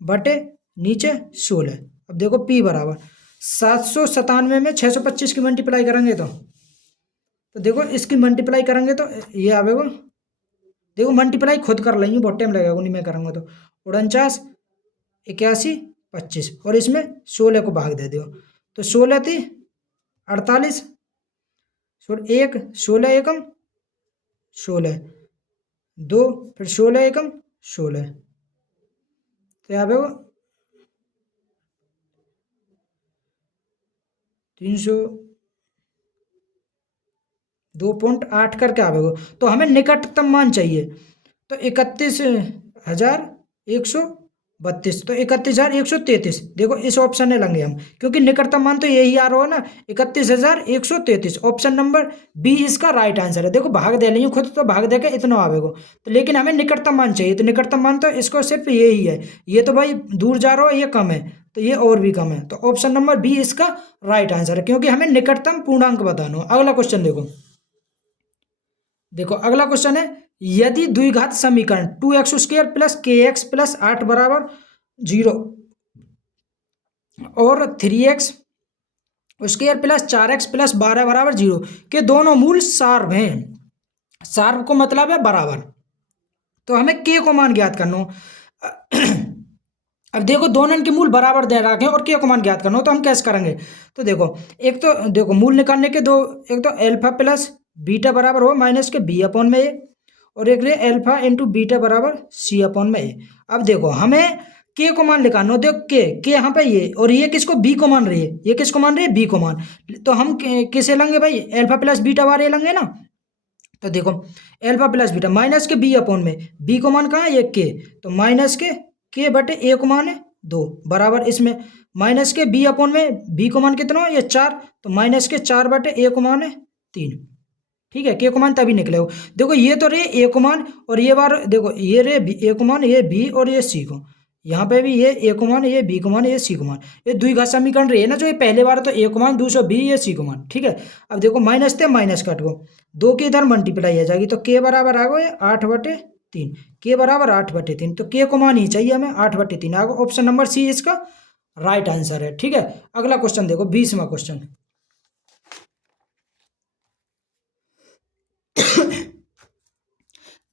बटे नीचे 16। अब देखो P बराबर 797 में 625 की मल्टीप्लाई करेंगे तो देखो इसकी मल्टीप्लाई करेंगे तो ये आवेगा, देखो मल्टीप्लाई खुद कर लेंगे बहुत टाइम लगेगा, नहीं मैं करूँगा तो 49 81 25, और इसमें 16 को भाग दे दो, तो 16 थी 48, 1 16 एकम 16 2, फिर 16 एकम 16, तो यहाँ पे वो 302.8 करके आवेगा। तो हमें निकटतम मान चाहिए, तो 31,132, तो 31,133, देखो इस ऑप्शन में लेंगे हम, क्योंकि निकटतम मान तो यही आ रहा है ना 31,133। ऑप्शन नंबर बी इसका राइट आंसर है। देखो भाग दे लेंगे खुद तो भाग दे के इतना आवेगा, तो लेकिन हमें निकटतम मान चाहिए, तो निकटतम मान तो इसको सिर्फ यही है, ये तो भाई दूर जा रहा हो, ये कम है तो ये और भी कम है, तो ऑप्शन नंबर बी इसका राइट आंसर है, क्योंकि हमें निकटतम पूर्णांक बताना हो। अगला क्वेश्चन देखो, देखो अगला क्वेश्चन है यदि द्विघात समीकरण 2x² + kx + 8 बराबर 0 और 3x square plus 4x plus 12 बराबर 0 के दोनों मूल सार्व हैं। सार्व को मतलब है बराबर। तो हमें के को मान ज्ञात करना हो। अब देखो दोनों के मूल बराबर दे रखे हैं और के को मान ज्ञात करना हो, तो हम कैसे करेंगे। तो देखो एक तो देखो मूल निकालने के दो, एक तो एल्फा प्लस बीटा बराबर हो माइनस के बी अपॉन में ए, और एक लिए एल्फा इंटू बीटा बराबर सी अपॉन में ए। अब देखो हमें के को मान निकालना हो। देखो के यहाँ पे ये, और ये किसको बी को मान रही है, ये किसको मान रही है बी को मान। तो हम किसे लेंगे भाई, एल्फा प्लस बीटा वाले लेंगे ना। तो देखो एल्फा प्लस बीटा माइनस के बी अपॉन में, बी को मान कहाँ है ये के, तो माइनस के बटे ए को मान है 2 बराबर इसमें माइनस के बी अपॉन में बी को मान कितना हो ये 4, तो माइनस के 4 बटे ए को मान है 3। ठीक है, के को मान तभी निकले हो। देखो ये तो रे ए को मान, और ये बार देखो ये रे ए को मान, ये बी और ये सी को, यहाँ पे भी ये ए को मान, ये बी को मान, ये सी को मान। ये द्विघात समीकरण रही है ना, जो ये पहले बार तो ए को मान, दूसरा बी, ये सी को मान। ठीक है, अब देखो माइनस थे माइनस कट गो, 2 की इधर मल्टीप्लाई आ जाएगी, तो के बराबर आ गए 8/3, के बराबर 8/3, तो के को मान ही चाहिए हमें 8/3 आ गया। ऑप्शन नंबर सी इसका राइट आंसर है। ठीक है, अगला क्वेश्चन देखो 20वां क्वेश्चन।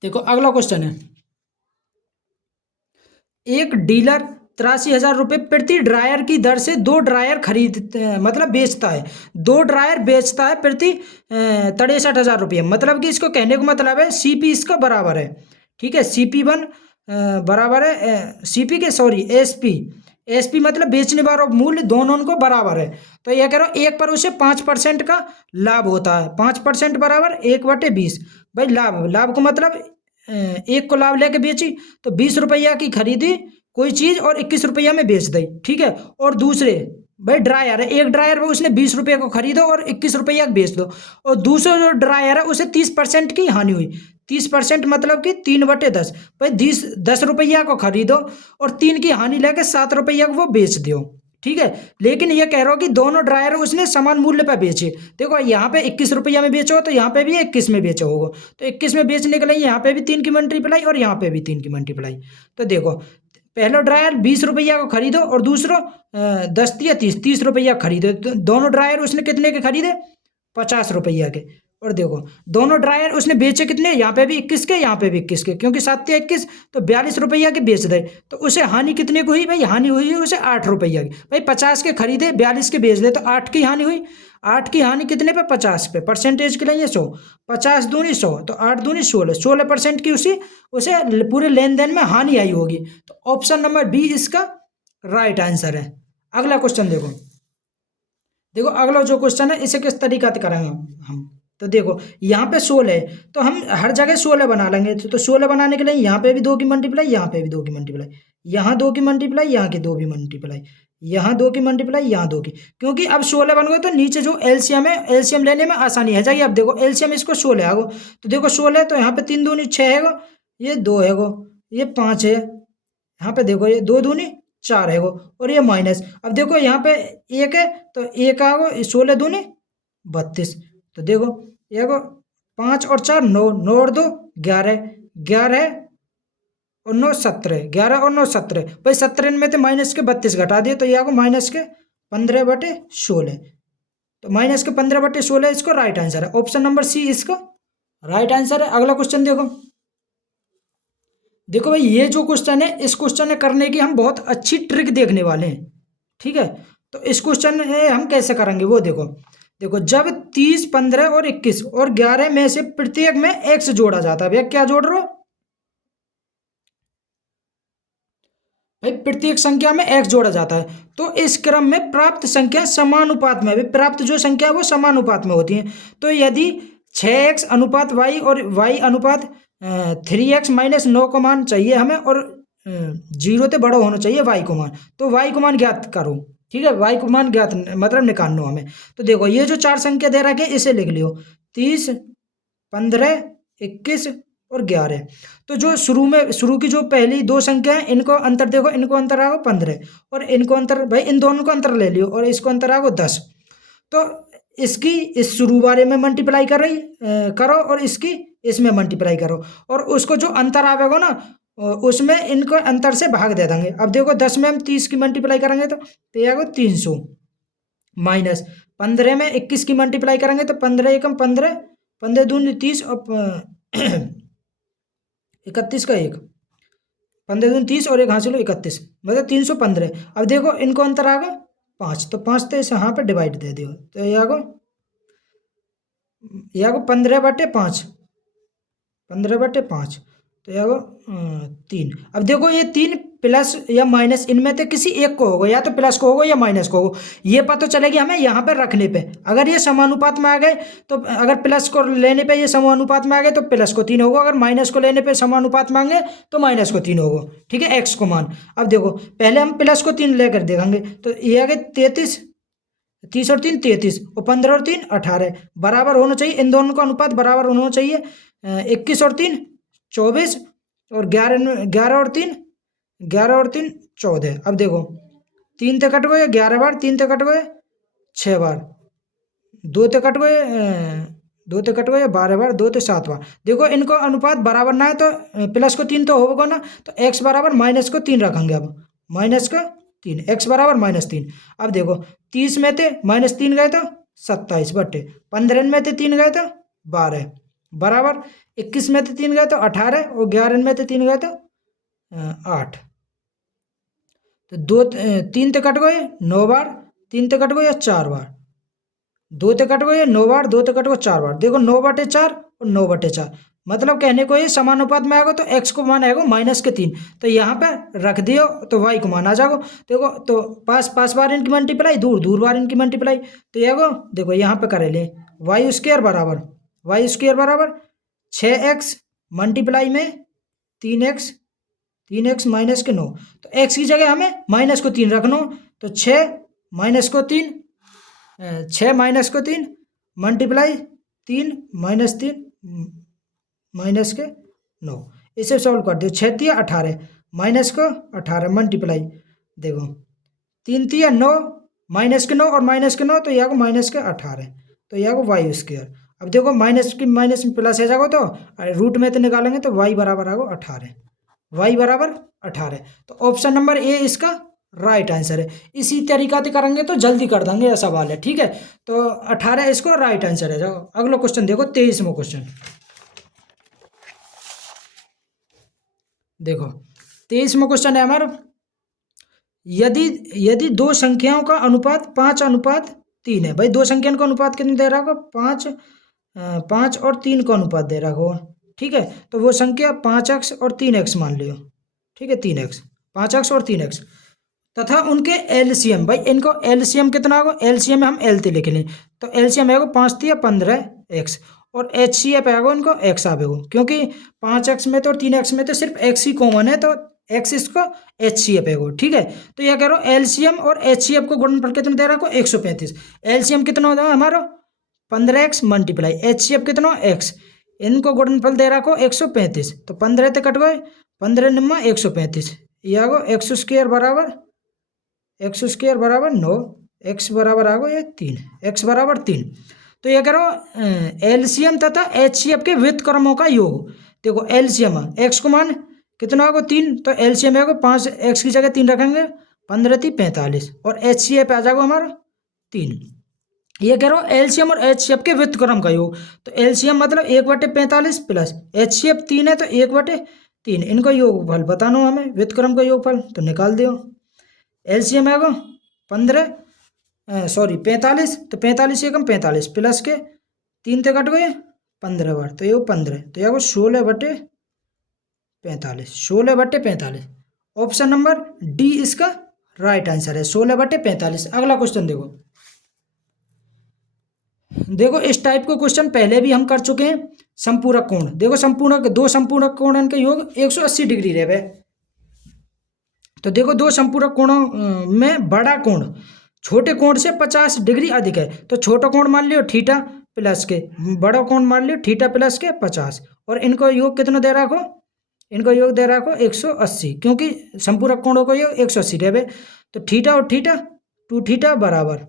देखो अगला क्वेश्चन है, एक डीलर 83,000 रुपये प्रति ड्रायर की दर से 2 ड्रायर खरीद मतलब बेचता है, 2 ड्रायर बेचता है प्रति 63,000 रुपये। मतलब कि इसको कहने का मतलब है सीपी इसका बराबर है। ठीक है, CP1 बराबर है सीपी के, सॉरी एसपी मतलब बेचने वाला मूल्य दोनों को बराबर है। तो यह कह रहा हूँ एक पर उसे 5% का लाभ होता है, 5% बराबर 1/20। भाई लाभ को मतलब एक को लाभ लेके बेची तो 20 रुपया की खरीदी कोई चीज़ और 21 रुपया में बेच दी। ठीक है, और दूसरे भाई ड्रायर है, एक ड्रायर में उसने 20 रुपये को खरीदो और 21 रुपया बेच दो, और दूसरा जो ड्रायर है उसे 30% की हानि हुई। 30% मतलब कि 3/10। भाई 10 रुपया को खरीदो और 3 की हानि लेके 7 रुपया को वो बेच दो। ठीक है, लेकिन ये कह रहा हो कि दोनों ड्रायर उसने समान मूल्य पर बेचे। देखो यहाँ पे 21 रुपया में बेचो तो यहाँ पे भी 21 में बेचा होगा, तो 21 में बेचने के लिए यहाँ पे भी 3 की मल्टीप्लाई और यहाँ पे भी 3 की मल्टीप्लाई। तो देखो पहला ड्रायर 20 रुपया को खरीदो और दूसरा 10 या 30 रुपया खरीदो, तो दोनों ड्रायर उसने कितने के खरीदे 50 रुपया के। और देखो दोनों ड्रायर उसने बेचे कितने, यहाँ पे भी 21 के, यहाँ पे भी 21 के, क्योंकि 7 या 21 तो 42 रुपया के बेच दे। तो उसे हानि कितने को हुई भाई, हानि हुई है उसे 8 रुपया की। भाई 50 के खरीदे 42 के बेच दे तो 8 की हानि हुई। 8 की हानि कितने पे 50 पे, परसेंटेज के लिए 100, 50 दूनी 100, तो 8 दूनी 16% की उसे पूरे लेन देन में हानि आई होगी। तो ऑप्शन नंबर बी इसका राइट आंसर है। अगला क्वेश्चन देखो अगला जो क्वेश्चन है इसे किस तरीका से करेंगे हम। तो देखो यहाँ पे 16 है, तो हम हर जगह 16 बना लेंगे। तो 16 बनाने के लिए यहाँ पे भी 2 की मल्टीप्लाई, यहाँ पे भी 2 की मल्टीप्लाई, यहाँ 2 की मल्टीप्लाई, यहाँ की 2 की मल्टीप्लाई, यहाँ 2 की मल्टीप्लाई, यहाँ 2 की, क्योंकि अब 16 बन गए तो नीचे जो एलसीएम है, एलसीएम लेने में आसानी है जाएगी। अब देखो एलसीएम इसको 16 है, तो देखो 16 तो यहाँ पे 3 दूनी 6 है, ये 2 है, ये 5 है, यहाँ पे देखो ये 2 दूनी 4 है, और ये माइनस। अब देखो यहाँ पे 1 है तो 1 आ गो, 16 दूनी 32। तो देखो ये 5 और 4 9, 9 और 2 11, 11 और 9 17, 11 और 9 17। भाई 17 में तो माइनस के 32 घटा दिए, तो ये आपको माइनस के 15/16। तो माइनस के 15/16 इसको राइट आंसर है। ऑप्शन नंबर सी इसका राइट आंसर है। अगला क्वेश्चन देखो भाई ये जो क्वेश्चन है, इस क्वेश्चन करने की हम बहुत अच्छी ट्रिक देखने वाले हैं। ठीक है, तो इस क्वेश्चन हम कैसे करेंगे वो देखो जब 30, 15 और 21 और 11 में से प्रत्येक में x जोड़ा जाता है, भैया क्या जोड़ रहे हो भाई, प्रत्येक संख्या में x जोड़ा जाता है, तो इस क्रम में प्राप्त संख्या समानुपात में, प्राप्त जो संख्या है वो समानुपात में होती है। तो यदि 6x अनुपात y और y अनुपात 3x माइनस 9 को मान चाहिए हमें, और 0 से बड़ा होना चाहिए y को मान, तो y को मान ज्ञात करो। ठीक है, y को मान ज्ञात मतलब निकालना हमें। तो देखो ये जो 4 संख्या दे रखे इसे लिख लियो, 30, 15, 21 और 11। तो जो शुरू की जो पहली 2 संख्या है इनको अंतर देखो, इनको अंतर आएगा 15, और इनको अंतर भाई इन दोनों को अंतर ले लियो, और इसको अंतर आएगा 10। तो इसकी इस शुरू वाले में मल्टीप्लाई करो और इसकी इसमें मल्टीप्लाई करो, और उसको जो अंतर आवेगा ना उसमें इनको अंतर से भाग दे देंगे। अब देखो 10 में हम 30 की मल्टीप्लाई करेंगे तो ये आएगा 300, माइनस 15 में 21 की मल्टीप्लाई करेंगे तो 15 एकम 15, 15 दूनी 30 और 31 का एक, 15 दूनी 30 और एक हासिल 31, मतलब 315। अब देखो इनको अंतर आ गया 5, तो 5 तो इसे यहाँ पे डिवाइड दे दियो, तो यहाँ को 15/5, 15/5, तो यहाँ को 3। अब देखो ये 3 प्लस या माइनस इनमें से किसी एक को होगा, या तो प्लस को होगा या माइनस को होगा, ये पता चलेगी हमें यहाँ पर रखने पे। अगर ये समानुपात में आ गए तो, अगर प्लस को लेने पे ये समानुपात में आ गए तो प्लस को 3 होगा, अगर माइनस को लेने पे समानुपात मांगे तो माइनस को 3 होगा। ठीक है, एक्स को मान। अब देखो पहले हम प्लस को 3 लेकर देखेंगे, तो ये आ गए 33, 30 और 3 33, और 15 और 3 18, बराबर होना चाहिए, इन दोनों का अनुपात बराबर होना चाहिए। 21 और 3 24, और 11 और 3 14। अब देखो 3 ते कट गए 11 बार, 3 ते कट गए 6 बार, 2 ते कट गए 2 ते कट गए 12 बार, 2 ते 7 बार। देखो इनको अनुपात बराबर ना है तो प्लस को 3 तो होगा ना, तो एक्स बराबर माइनस को 3 रखेंगे। अब माइनस का 3, एक्स बराबर -3। अब देखो 30 में थे -3 गए तो 27/15 में थे 3 गए तो 12, बराबर 21 में थे 3 गए तो 18, और 11 में थे 3 गए तो 8। तो 3 ते कट गए 9 बार, 3 ते कट गए 4 बार, 2 ते कट गए 9 बार, 2 ते कट गए 4 बार। देखो 9/4 और 9/4, मतलब कहने को ये समानुपात में आएगा तो एक्स को मान आएगा -3, तो यहाँ पे रख दियो तो वाई को मान आ जाएगा। देखो तो पास बार इनकी मल्टीप्लाई, दूर बार इनकी मल्टीप्लाई, तो ये देखो यहाँ पे करे ले वाई स्क्वायर बराबर 6x मल्टीप्लाई में 3x, 3x माइनस के 9, तो x की जगह हमें माइनस को 3 रखना, तो 6 माइनस को 3, 6 माइनस को 3 मल्टीप्लाई 3 -3 माइनस के 9, इसे सॉल्व कर दो। 6 तिया 18 माइनस को 18 मल्टीप्लाई, देखो 3 तिया 9 माइनस के 9 और माइनस के 9, तो यहाँ को माइनस के 18, तो यहाँ को वाई स्क्वायर। अब देखो माइनस की माइनस में प्लस है जाएगा, तो रूट में तो निकालेंगे तो वाई बराबर आएगा 18, वाई बराबर 18। तो ऑप्शन नंबर ए इसका राइट आंसर है। इसी तरीका से करेंगे तो जल्दी कर देंगे यह सवाल है। ठीक है, तो 18 इसको राइट आंसर है। जाओ अगला क्वेश्चन देखो, 23वां क्वेश्चन देखो। 23वां क्वेश्चन है हमारा, यदि दो संख्याओं का अनुपात 5:3 है। भाई दो संख्याओं का अनुपात कितने दे रहा होगा, 5 और 3 का अनुपात दे रहा होगा। ठीक है, तो वो संख्या 5x और 3x मान लियो। ठीक है, 3x, 5x और 3x, तथा उनके एलसीएम। भाई इनको एलसीएम कितना होगा, एलसीएम में हम एल ते लिख लें, तो एलसीएम आएगा 5 तिया 15x, और एचसीएफ आएगा इनको x आवेगा, क्योंकि 5x में तो 3x में तो सिर्फ x ही कॉमन है, तो x इसको एचसीएफ है। ठीक है, तो यह कह रहा हूँ एलसीएम और एचसीएफ को गुणनफल कितना दे रहा है, 135। एलसीएम कितना होता है हमारा 15x मल्टीप्लाई एचसीएफ कितना x, इनको गुणनफल दे रहा है 135, तो 15 ते कट गए 15 निम्मा 135, यह आगो एक्स स्क्वायर बराबर 9, एक्स बराबर आगो ये 3, एक्स बराबर 3। तो ये करो एलसीएम तथा एचसीएफ के व्युत्क्रमों का योग। देखो एलसीएम एक्स को मान कितना होगा 3, तो एलसीएम है 5, एक्स की जगह 3 रखेंगे, 15 × 3 = 45, और एचसीएफ आ जाएगा हमारा 3। ये कह रहा हूँ एलसीएम और एचसीएफ के व्युत्क्रम का योग, तो एलसीएम मतलब 1/45 प्लस एचसीएफ 3 है तो 1/3, इनका योगफल बताना हमें, व्युत्क्रम का योगफल, तो निकाल दियो। एलसीएम आएगा 45, तो 45 एकम 45 प्लस के 3 ते कट गए 15 बार, तो ये 15, तो ये 16/45। ऑप्शन नंबर डी इसका राइट आंसर है, 16/45। अगला क्वेश्चन देखो इस टाइप का क्वेश्चन पहले भी हम कर चुके हैं। संपूरक कोण, देखो दो संपूरक कोण का योग 180 डिग्री रहे। तो देखो दो संपूरक कोणों में बड़ा कोण छोटे कोण से 50 डिग्री अधिक है, तो छोटा कोण मान लियो थीटा प्लस के, बड़ा कोण मान लियो थीटा प्लस के 50, और इनको योग कितना दे रखो, इनको योग दे रखो 180, क्योंकि संपूरक कोणों को योग 180 रहे। तो थीटा और थीटा 2 थीटा बराबर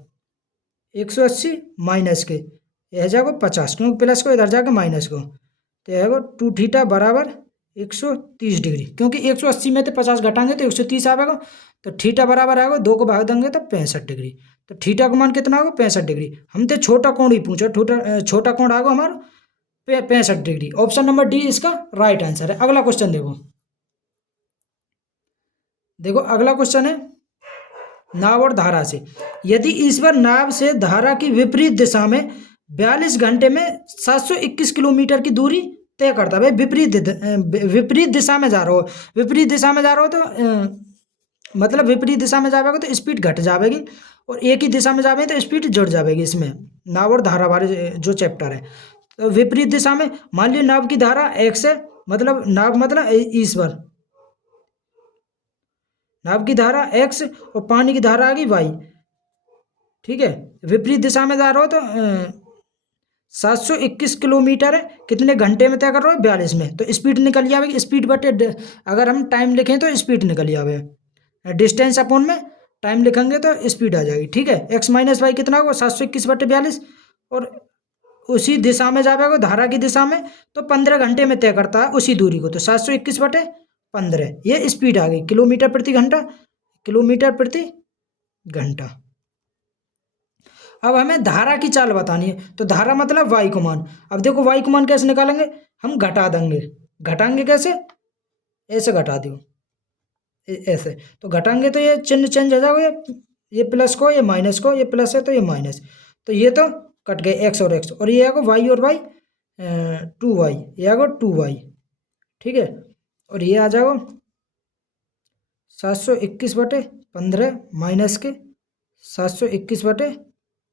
180 माइनस के यह जाएगा 50, क्योंकि प्लस को इधर जाकर माइनस को, तो यह 2 थीटा बराबर 130 डिग्री, क्योंकि 180 में तो 50 घटाएंगे तो 130 आएगा। तो थीटा बराबर आएगा, 2 को भाग देंगे तो 65 डिग्री। तो थीटा का मान कितना होगा? 65 डिग्री। हम तो छोटा कोण ही पूछो, छोटा कोण आएगा हमारा 65 डिग्री। ऑप्शन नंबर डी इसका राइट आंसर है। अगला क्वेश्चन देखो, अगला क्वेश्चन है नाव और धारा से। यदि ईश्वर नाव से धारा की विपरीत दिशा में 42 घंटे में 721 किलोमीटर की दूरी तय करता है। भाई विपरीत दिशा में जा रहा हो, विपरीत दिशा में जा रहा हो तो मतलब विपरीत दिशा में जाएगा तो स्पीड घट जाएगी, और एक ही दिशा में जाएगी तो स्पीड जुड़ जाएगी। इसमें नाव और धारा वाले जो चैप्टर है, तो विपरीत दिशा में मान लीजिए नाव की धारा x है, मतलब नाव मतलब ईश्वर, नाव की धारा x और पानी की धारा आ गई y, ठीक है। विपरीत दिशा में जा रहा हो तो 721 किलोमीटर है, कितने घंटे में तय कर रहा हो? 42 में। तो स्पीड निकल जाएगी, स्पीड बटे अगर हम टाइम लिखें तो स्पीड निकल जाए, डिस्टेंस अपॉन में टाइम लिखेंगे तो स्पीड आ जाएगी, ठीक है। x माइनस वाई कितना होगा? 721 बटे 42, और उसी दिशा में जाएगा धारा की दिशा में, तो 15 घंटे में तय करता है उसी दूरी को, तो 721 बटे 15, ये स्पीड आ गई किलोमीटर प्रति घंटा, किलोमीटर प्रति घंटा। अब हमें धारा की चाल बतानी है, तो धारा मतलब वाई को मान। अब देखो वाई को मान कैसे निकालेंगे? हम घटा देंगे, घटाएंगे कैसे? ऐसे घटा दो, ऐसे। तो घटाएंगे तो ये चिन्ह चेंज हो जाएगा, ये प्लस को ये माइनस को, ये प्लस है तो ये माइनस, तो ये तो कट गए एक्स और एक्स, और ये आएगा वाई और वाई 2y, ये आएगा 2y, ठीक है। और ये आ जाओ 721 बटे 15 माइनस के 721 बटे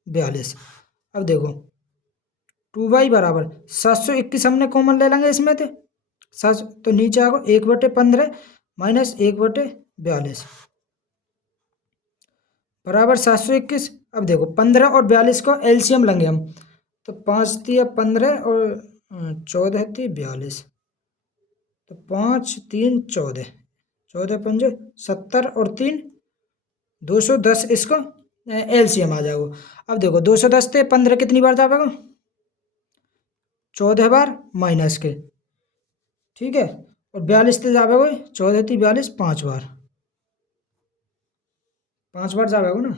42। अब देखो 2y बराबर 721 हमने कॉमन ले लेंगे इसमें, थे 7, तो नीचे आओ 1 बटे 15 माइनस 1 बटे 42 बराबर 721। अब देखो 15 और 42 को एलसीएम लेंगे हम, तो 5 तिया 15 और 14 थी 42, तो 5 3 14, 14 पंजे 70 और 3 210, इसको एलसीएम आ जाएगा। अब देखो 210 थे 15 कितनी बार जाएगा? 14 बार माइनस के, ठीक है। और 42 थे जाएगा 14 थी 42 5 बार, 5 बार जाएगा ना।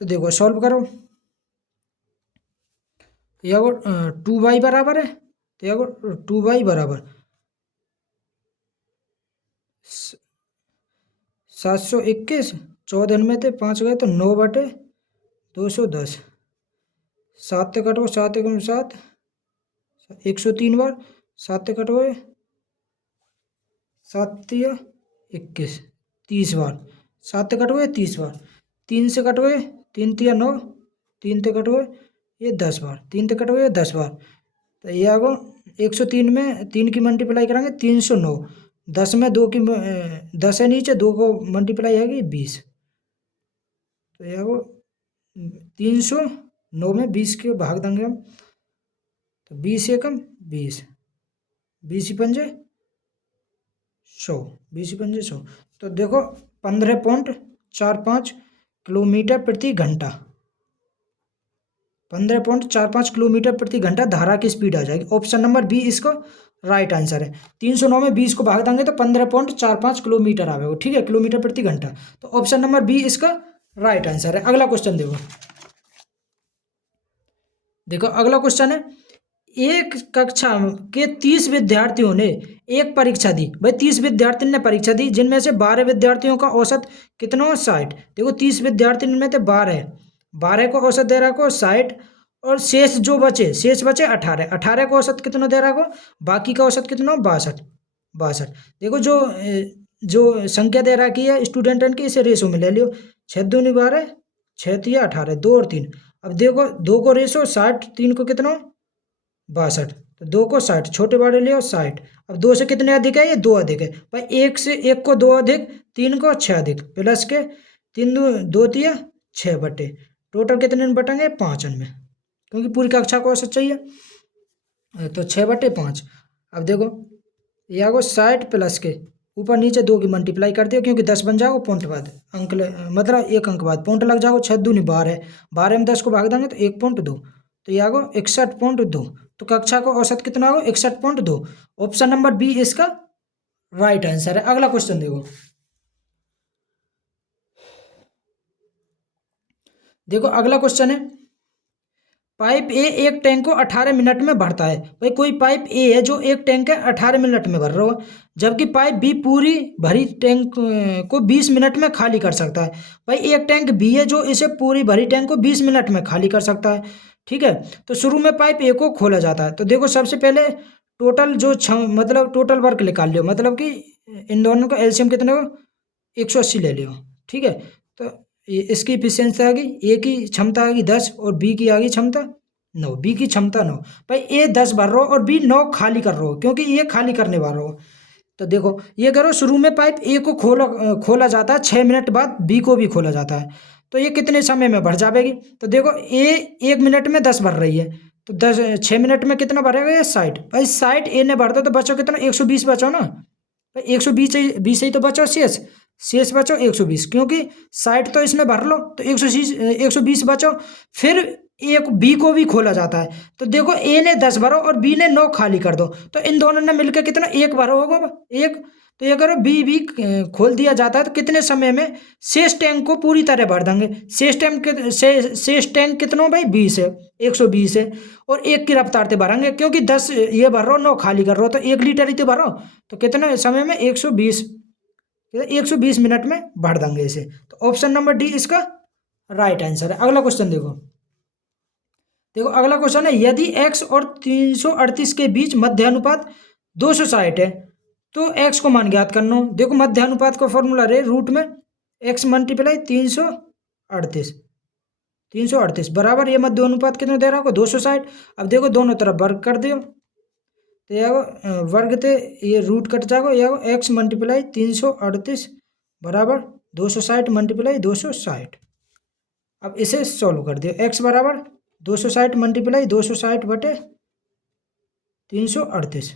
तो देखो सॉल्व करो, ये अगर 2y बराबर है, तो अगर 2y बराबर 721, 14 में थे 5 गए तो 9 बटे 210, 7 कटो 7 एकम 7, 103 बार 7 कटो 7 21, 30 बार 7 कटो 30 बार, 3 से कटो 3 तिया 9, 3 ते कटो ये 10 बार, 3 ते कटो 10 बार, तो ये आगो 103 में 3 की मल्टीप्लाई करेंगे 309, 10 में 2 की 10 है नीचे 2 को मल्टीप्लाई आएगी 20, तो ये आगो 309 में 20 के भाग देंगे हम, तो 20 एकम 20, 20 पंजे 100, 20 पंजे 100। तो देखो 15.45 किलोमीटर प्रति घंटा, 15.45 किलोमीटर प्रति घंटा धारा की स्पीड आ जाएगी। ऑप्शन नंबर बी इसको राइट आंसर है। 309 में 20 को भाग देंगे तो 15.45 किलोमीटर आएगा, ठीक है, किलोमीटर प्रति घंटा। तो ऑप्शन नंबर बी इसका राइट आंसर है। अगला क्वेश्चन देखो अगला क्वेश्चन है, एक कक्षा के 30 विद्यार्थियों ने एक परीक्षा दी। भाई 30 विद्यार्थियों ने परीक्षा दी, जिनमें से 12 विद्यार्थियों का औसत कितना? 60। देखो 30 विद्यार्थियों में थे 12 को औसत दे रहा को 60, और शेष बचे 18 को औसत कितना दे रहा को, बाकी का औसत कितना? 62। देखो जो संख्या दे रखी है स्टूडेंट की, इसे रेशो में ले लियो, 6 दूनी 12, 6 तिया 18, 2 और 3। अब देखो 2 को रेशो 60, 3 को कितना? 62, तो 2 को 60 छोटे बड़े लियो 60। अब 2 से कितने अधिक है? ये 2 अधिक है भाई, 1 को 2 अधिक, 3 को 6 अधिक, प्लस के 3 2 तिया 6 बटे, टोटल कितने में बटेंगे? 5 में, क्योंकि पूरी कक्षा को औसत चाहिए, तो 6 बटे 5। अब देखो ये आगो 60 प्लस के ऊपर नीचे 2 की मल्टीप्लाई कर दियो, क्योंकि 10 बन जाओ पॉइंट बाद अंक मतलब 1 अंक बाद पॉइंट लग जाओ। 6 दूनी 12 है, 12 में 10 को भाग देंगे तो 1.2, तो ये आगो 61.2। तो कक्षा को औसत कितना आगो 61.2। ऑप्शन नंबर बी इसका राइट आंसर है। अगला क्वेश्चन देखो, देखो अगला क्वेश्चन है, पाइप ए एक टैंक को 18 मिनट में भरता है। भाई कोई पाइप ए है जो एक टैंक है 18 मिनट में भर रहा हो, जबकि पाइप बी पूरी भरी टैंक को 20 मिनट में खाली कर सकता है। भाई एक टैंक बी है जो इसे पूरी भरी टैंक को 20 मिनट में खाली कर सकता है, ठीक है। तो शुरू में पाइप ए को खोला जाता है। तो देखो सबसे पहले टोटल जो मतलब टोटल वर्क निकाल लियो, मतलब कि इन दोनों का एलसीएम कितने हो 180 ले लियो, ठीक है। तो इसकी इफिशियंसी आ गई, ए की क्षमता आ गई 10 और बी की आ गई क्षमता 9। बी की क्षमता 9। भाई ए 10 भर रहा हो और बी 9 खाली कर रहा हो, क्योंकि ये खाली करने वाला हो। तो देखो ये करो, शुरू में पाइप ए को खोला जाता है, 6 मिनट बाद बी को भी खोला जाता है। तो ये कितने समय में भर जाएगी? तो देखो ए 1 मिनट में 10 भर रही है, तो 6 मिनट में कितना भरेगा ये 60। भाई 60 ए ने भर दो तो बचो कितना 120 बचो ना भाई, 120 ही तो बचो शेष बचो 120, क्योंकि 60 तो इसमें भर लो तो 120 बचो। फिर एक बी को भी खोला जाता है, तो देखो ए ने 10 भरो और बी ने 9 खाली कर दो, तो इन दोनों ने मिलकर कितना 1 भरो होगा एक। तो ये करो बी भी खोल दिया जाता है, तो कितने समय में शेष टैंक को पूरी तरह भर देंगे। शेष टैंक कितना भाई 20 है, 120 है, और 1 की रफ्तार से भरेंगे, क्योंकि 10 ये भर रहा हो 9 खाली कर रहा हो, तो 1 लीटर ही तो भरो, तो कितने समय में 120 मिनट में भर देंगे इसे। तो ऑप्शन नंबर डी इसका राइट आंसर है। अगला क्वेश्चन देखो, देखो अगला क्वेश्चन है, यदि x और 338 के बीच मध्य अनुपात 260 है तो x को मान ज्ञात करना। देखो मध्य अनुपात का फॉर्मूला रहे रूट में x मल्टीप्लाई 338 बराबर ये मध्य अनुपात कितना दे रहा होगा 260। अब देखो दोनों तरफ वर्ग कर दियो, तो यह वर्ग थे ये रूट कट जाएगा, यह x मल्टीप्लाई 338 बराबर 260 मल्टीप्लाई 260। अब इसे सॉल्व कर दियो, x बराबर 260 मल्टीप्लाई 260 बटे 338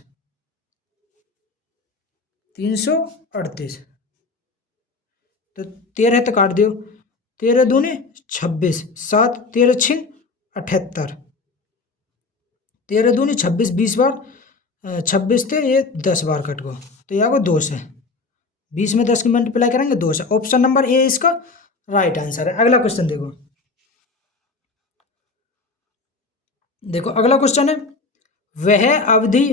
तो 13 तक काट दियो, 13 दूनी 26, 7 13 छिंग 78, 13 दूनी 26, 20 बार 26 थे ये 10 बार कट गो, तो यहाँ को 2 से 20 में 10 की मल्टीप्लाई करेंगे 2 से। ऑप्शन नंबर ए इसका राइट आंसर है। अगला क्वेश्चन देखो, देखो अगला क्वेश्चन है, वह अवधि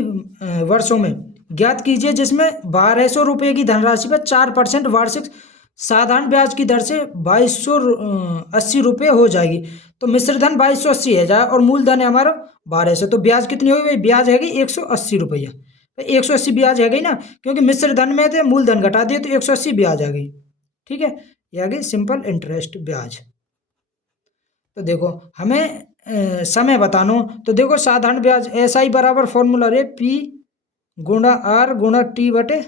वर्षों में ज्ञात कीजिए जिसमें 1200 रुपये की धनराशि पर 4% वार्षिक साधारण ब्याज की दर से 2280 रुपये हो जाएगी। तो मिश्र धन 2280 है जाए और मूलधन है हमारा 1200, तो ब्याज कितनी होगी भाई? ब्याज है 180 रुपया। 180 ब्याज है गई ना, क्योंकि मिश्र धन में थे मूलधन घटा दिए तो 180 ब्याज आ गई, ठीक है। ये आ गई सिंपल इंटरेस्ट ब्याज। तो देखो हमें समय बतानो, तो देखो साधारण ब्याज एस आई बराबर फॉर्मूला रे पी गुणा आर गुणा टी बटे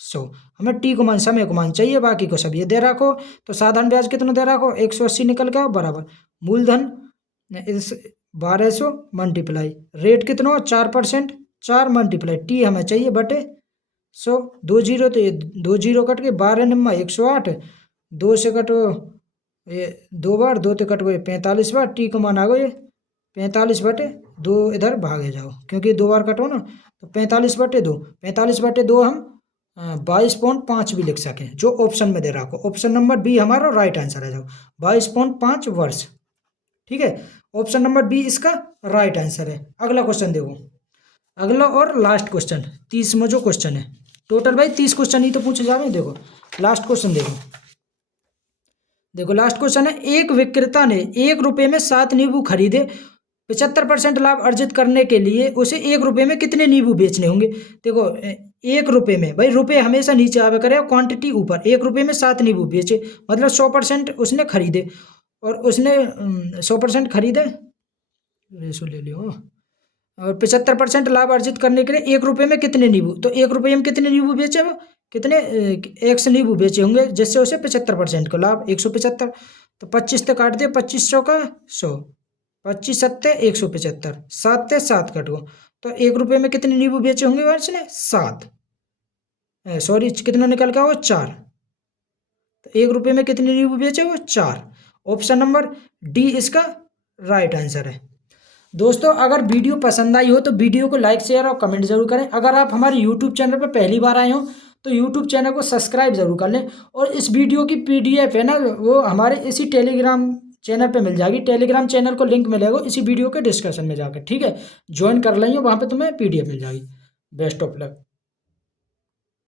100। हमें टी को मान समय को मान चाहिए, बाकी को सब ये दे रखो। तो साधारण ब्याज कितना दे रखो 180 निकल गया बराबर मूलधन इस 1200 मल्टीप्लाई रेट कितना 4%, 4 मल्टीप्लाई टी हमें चाहिए बटे 100। 2 जीरो तो ये 2 जीरो कट के 12 नम्मा 108, 2 से कटो ये 2 बार 2 तो कट गए 45 बार, टी को मान आ गए 45 बटे 2, इधर भागे जाओ क्योंकि 2 बार कटो ना, तो 45 बटे 2, 45 बटे 2 हम 22.5 भी लिख सकें, जो ऑप्शन में दे रहा हो। ऑप्शन नंबर बी हमारा राइट आंसर है, जाओ 22.5 वर्ष, ठीक है। ऑप्शन नंबर बी इसका राइट आंसर है। अगला क्वेश्चन देखो, अगला और लास्ट क्वेश्चन 30वां जो क्वेश्चन है, टोटल भाई 30 क्वेश्चन ही तो पूछे जा रहे हैं। देखो लास्ट क्वेश्चन देखो, देखो लास्ट क्वेश्चन है, एक विक्रेता ने 1 रुपये में 7 नींबू खरीदे, 75% लाभ अर्जित करने के लिए उसे 1 रुपये में कितने नींबू बेचने होंगे? देखो 1 रुपये में भाई रुपये हमेशा नीचे आवे करे, क्वांटिटी ऊपर। 1 रुपये में 7 नींबू बेचे मतलब 100% उसने खरीदे, और उसने 100% खरीदे रेसो ले लियो, और 75% लाभ अर्जित करने के लिए 1 रुपये में कितने नींबू, तो 1 रुपये में कितने नींबू बेचे वो कितने x नींबू बेचे होंगे, जिससे उसे 75% का लाभ 175। तो 25 से काट दिया 2500 का 100, 25 सत्ते 175, 7 से 7 कट गो, तो 1 रुपये में कितने नींबू बेचे होंगे उसने 7। सॉरी कितना निकल गया वो 4। तो 1 रुपये में कितने नींबू बेचे वो 4। ऑप्शन नंबर डी इसका राइट आंसर है। दोस्तों अगर वीडियो पसंद आई हो तो वीडियो को लाइक शेयर और कमेंट जरूर करें। अगर आप हमारे यूट्यूब चैनल पर पहली बार आए हो तो यूट्यूब चैनल को सब्सक्राइब जरूर कर लें। और इस वीडियो की PDF है ना वो हमारे इसी टेलीग्राम चैनल पे मिल जाएगी। टेलीग्राम चैनल को लिंक मिलेगा इसी वीडियो के डिस्क्रिप्शन में जाकर, ठीक है। ज्वाइन कर लेंगे, वहाँ पे तुम्हें PDF मिल जाएगी। Best of luck.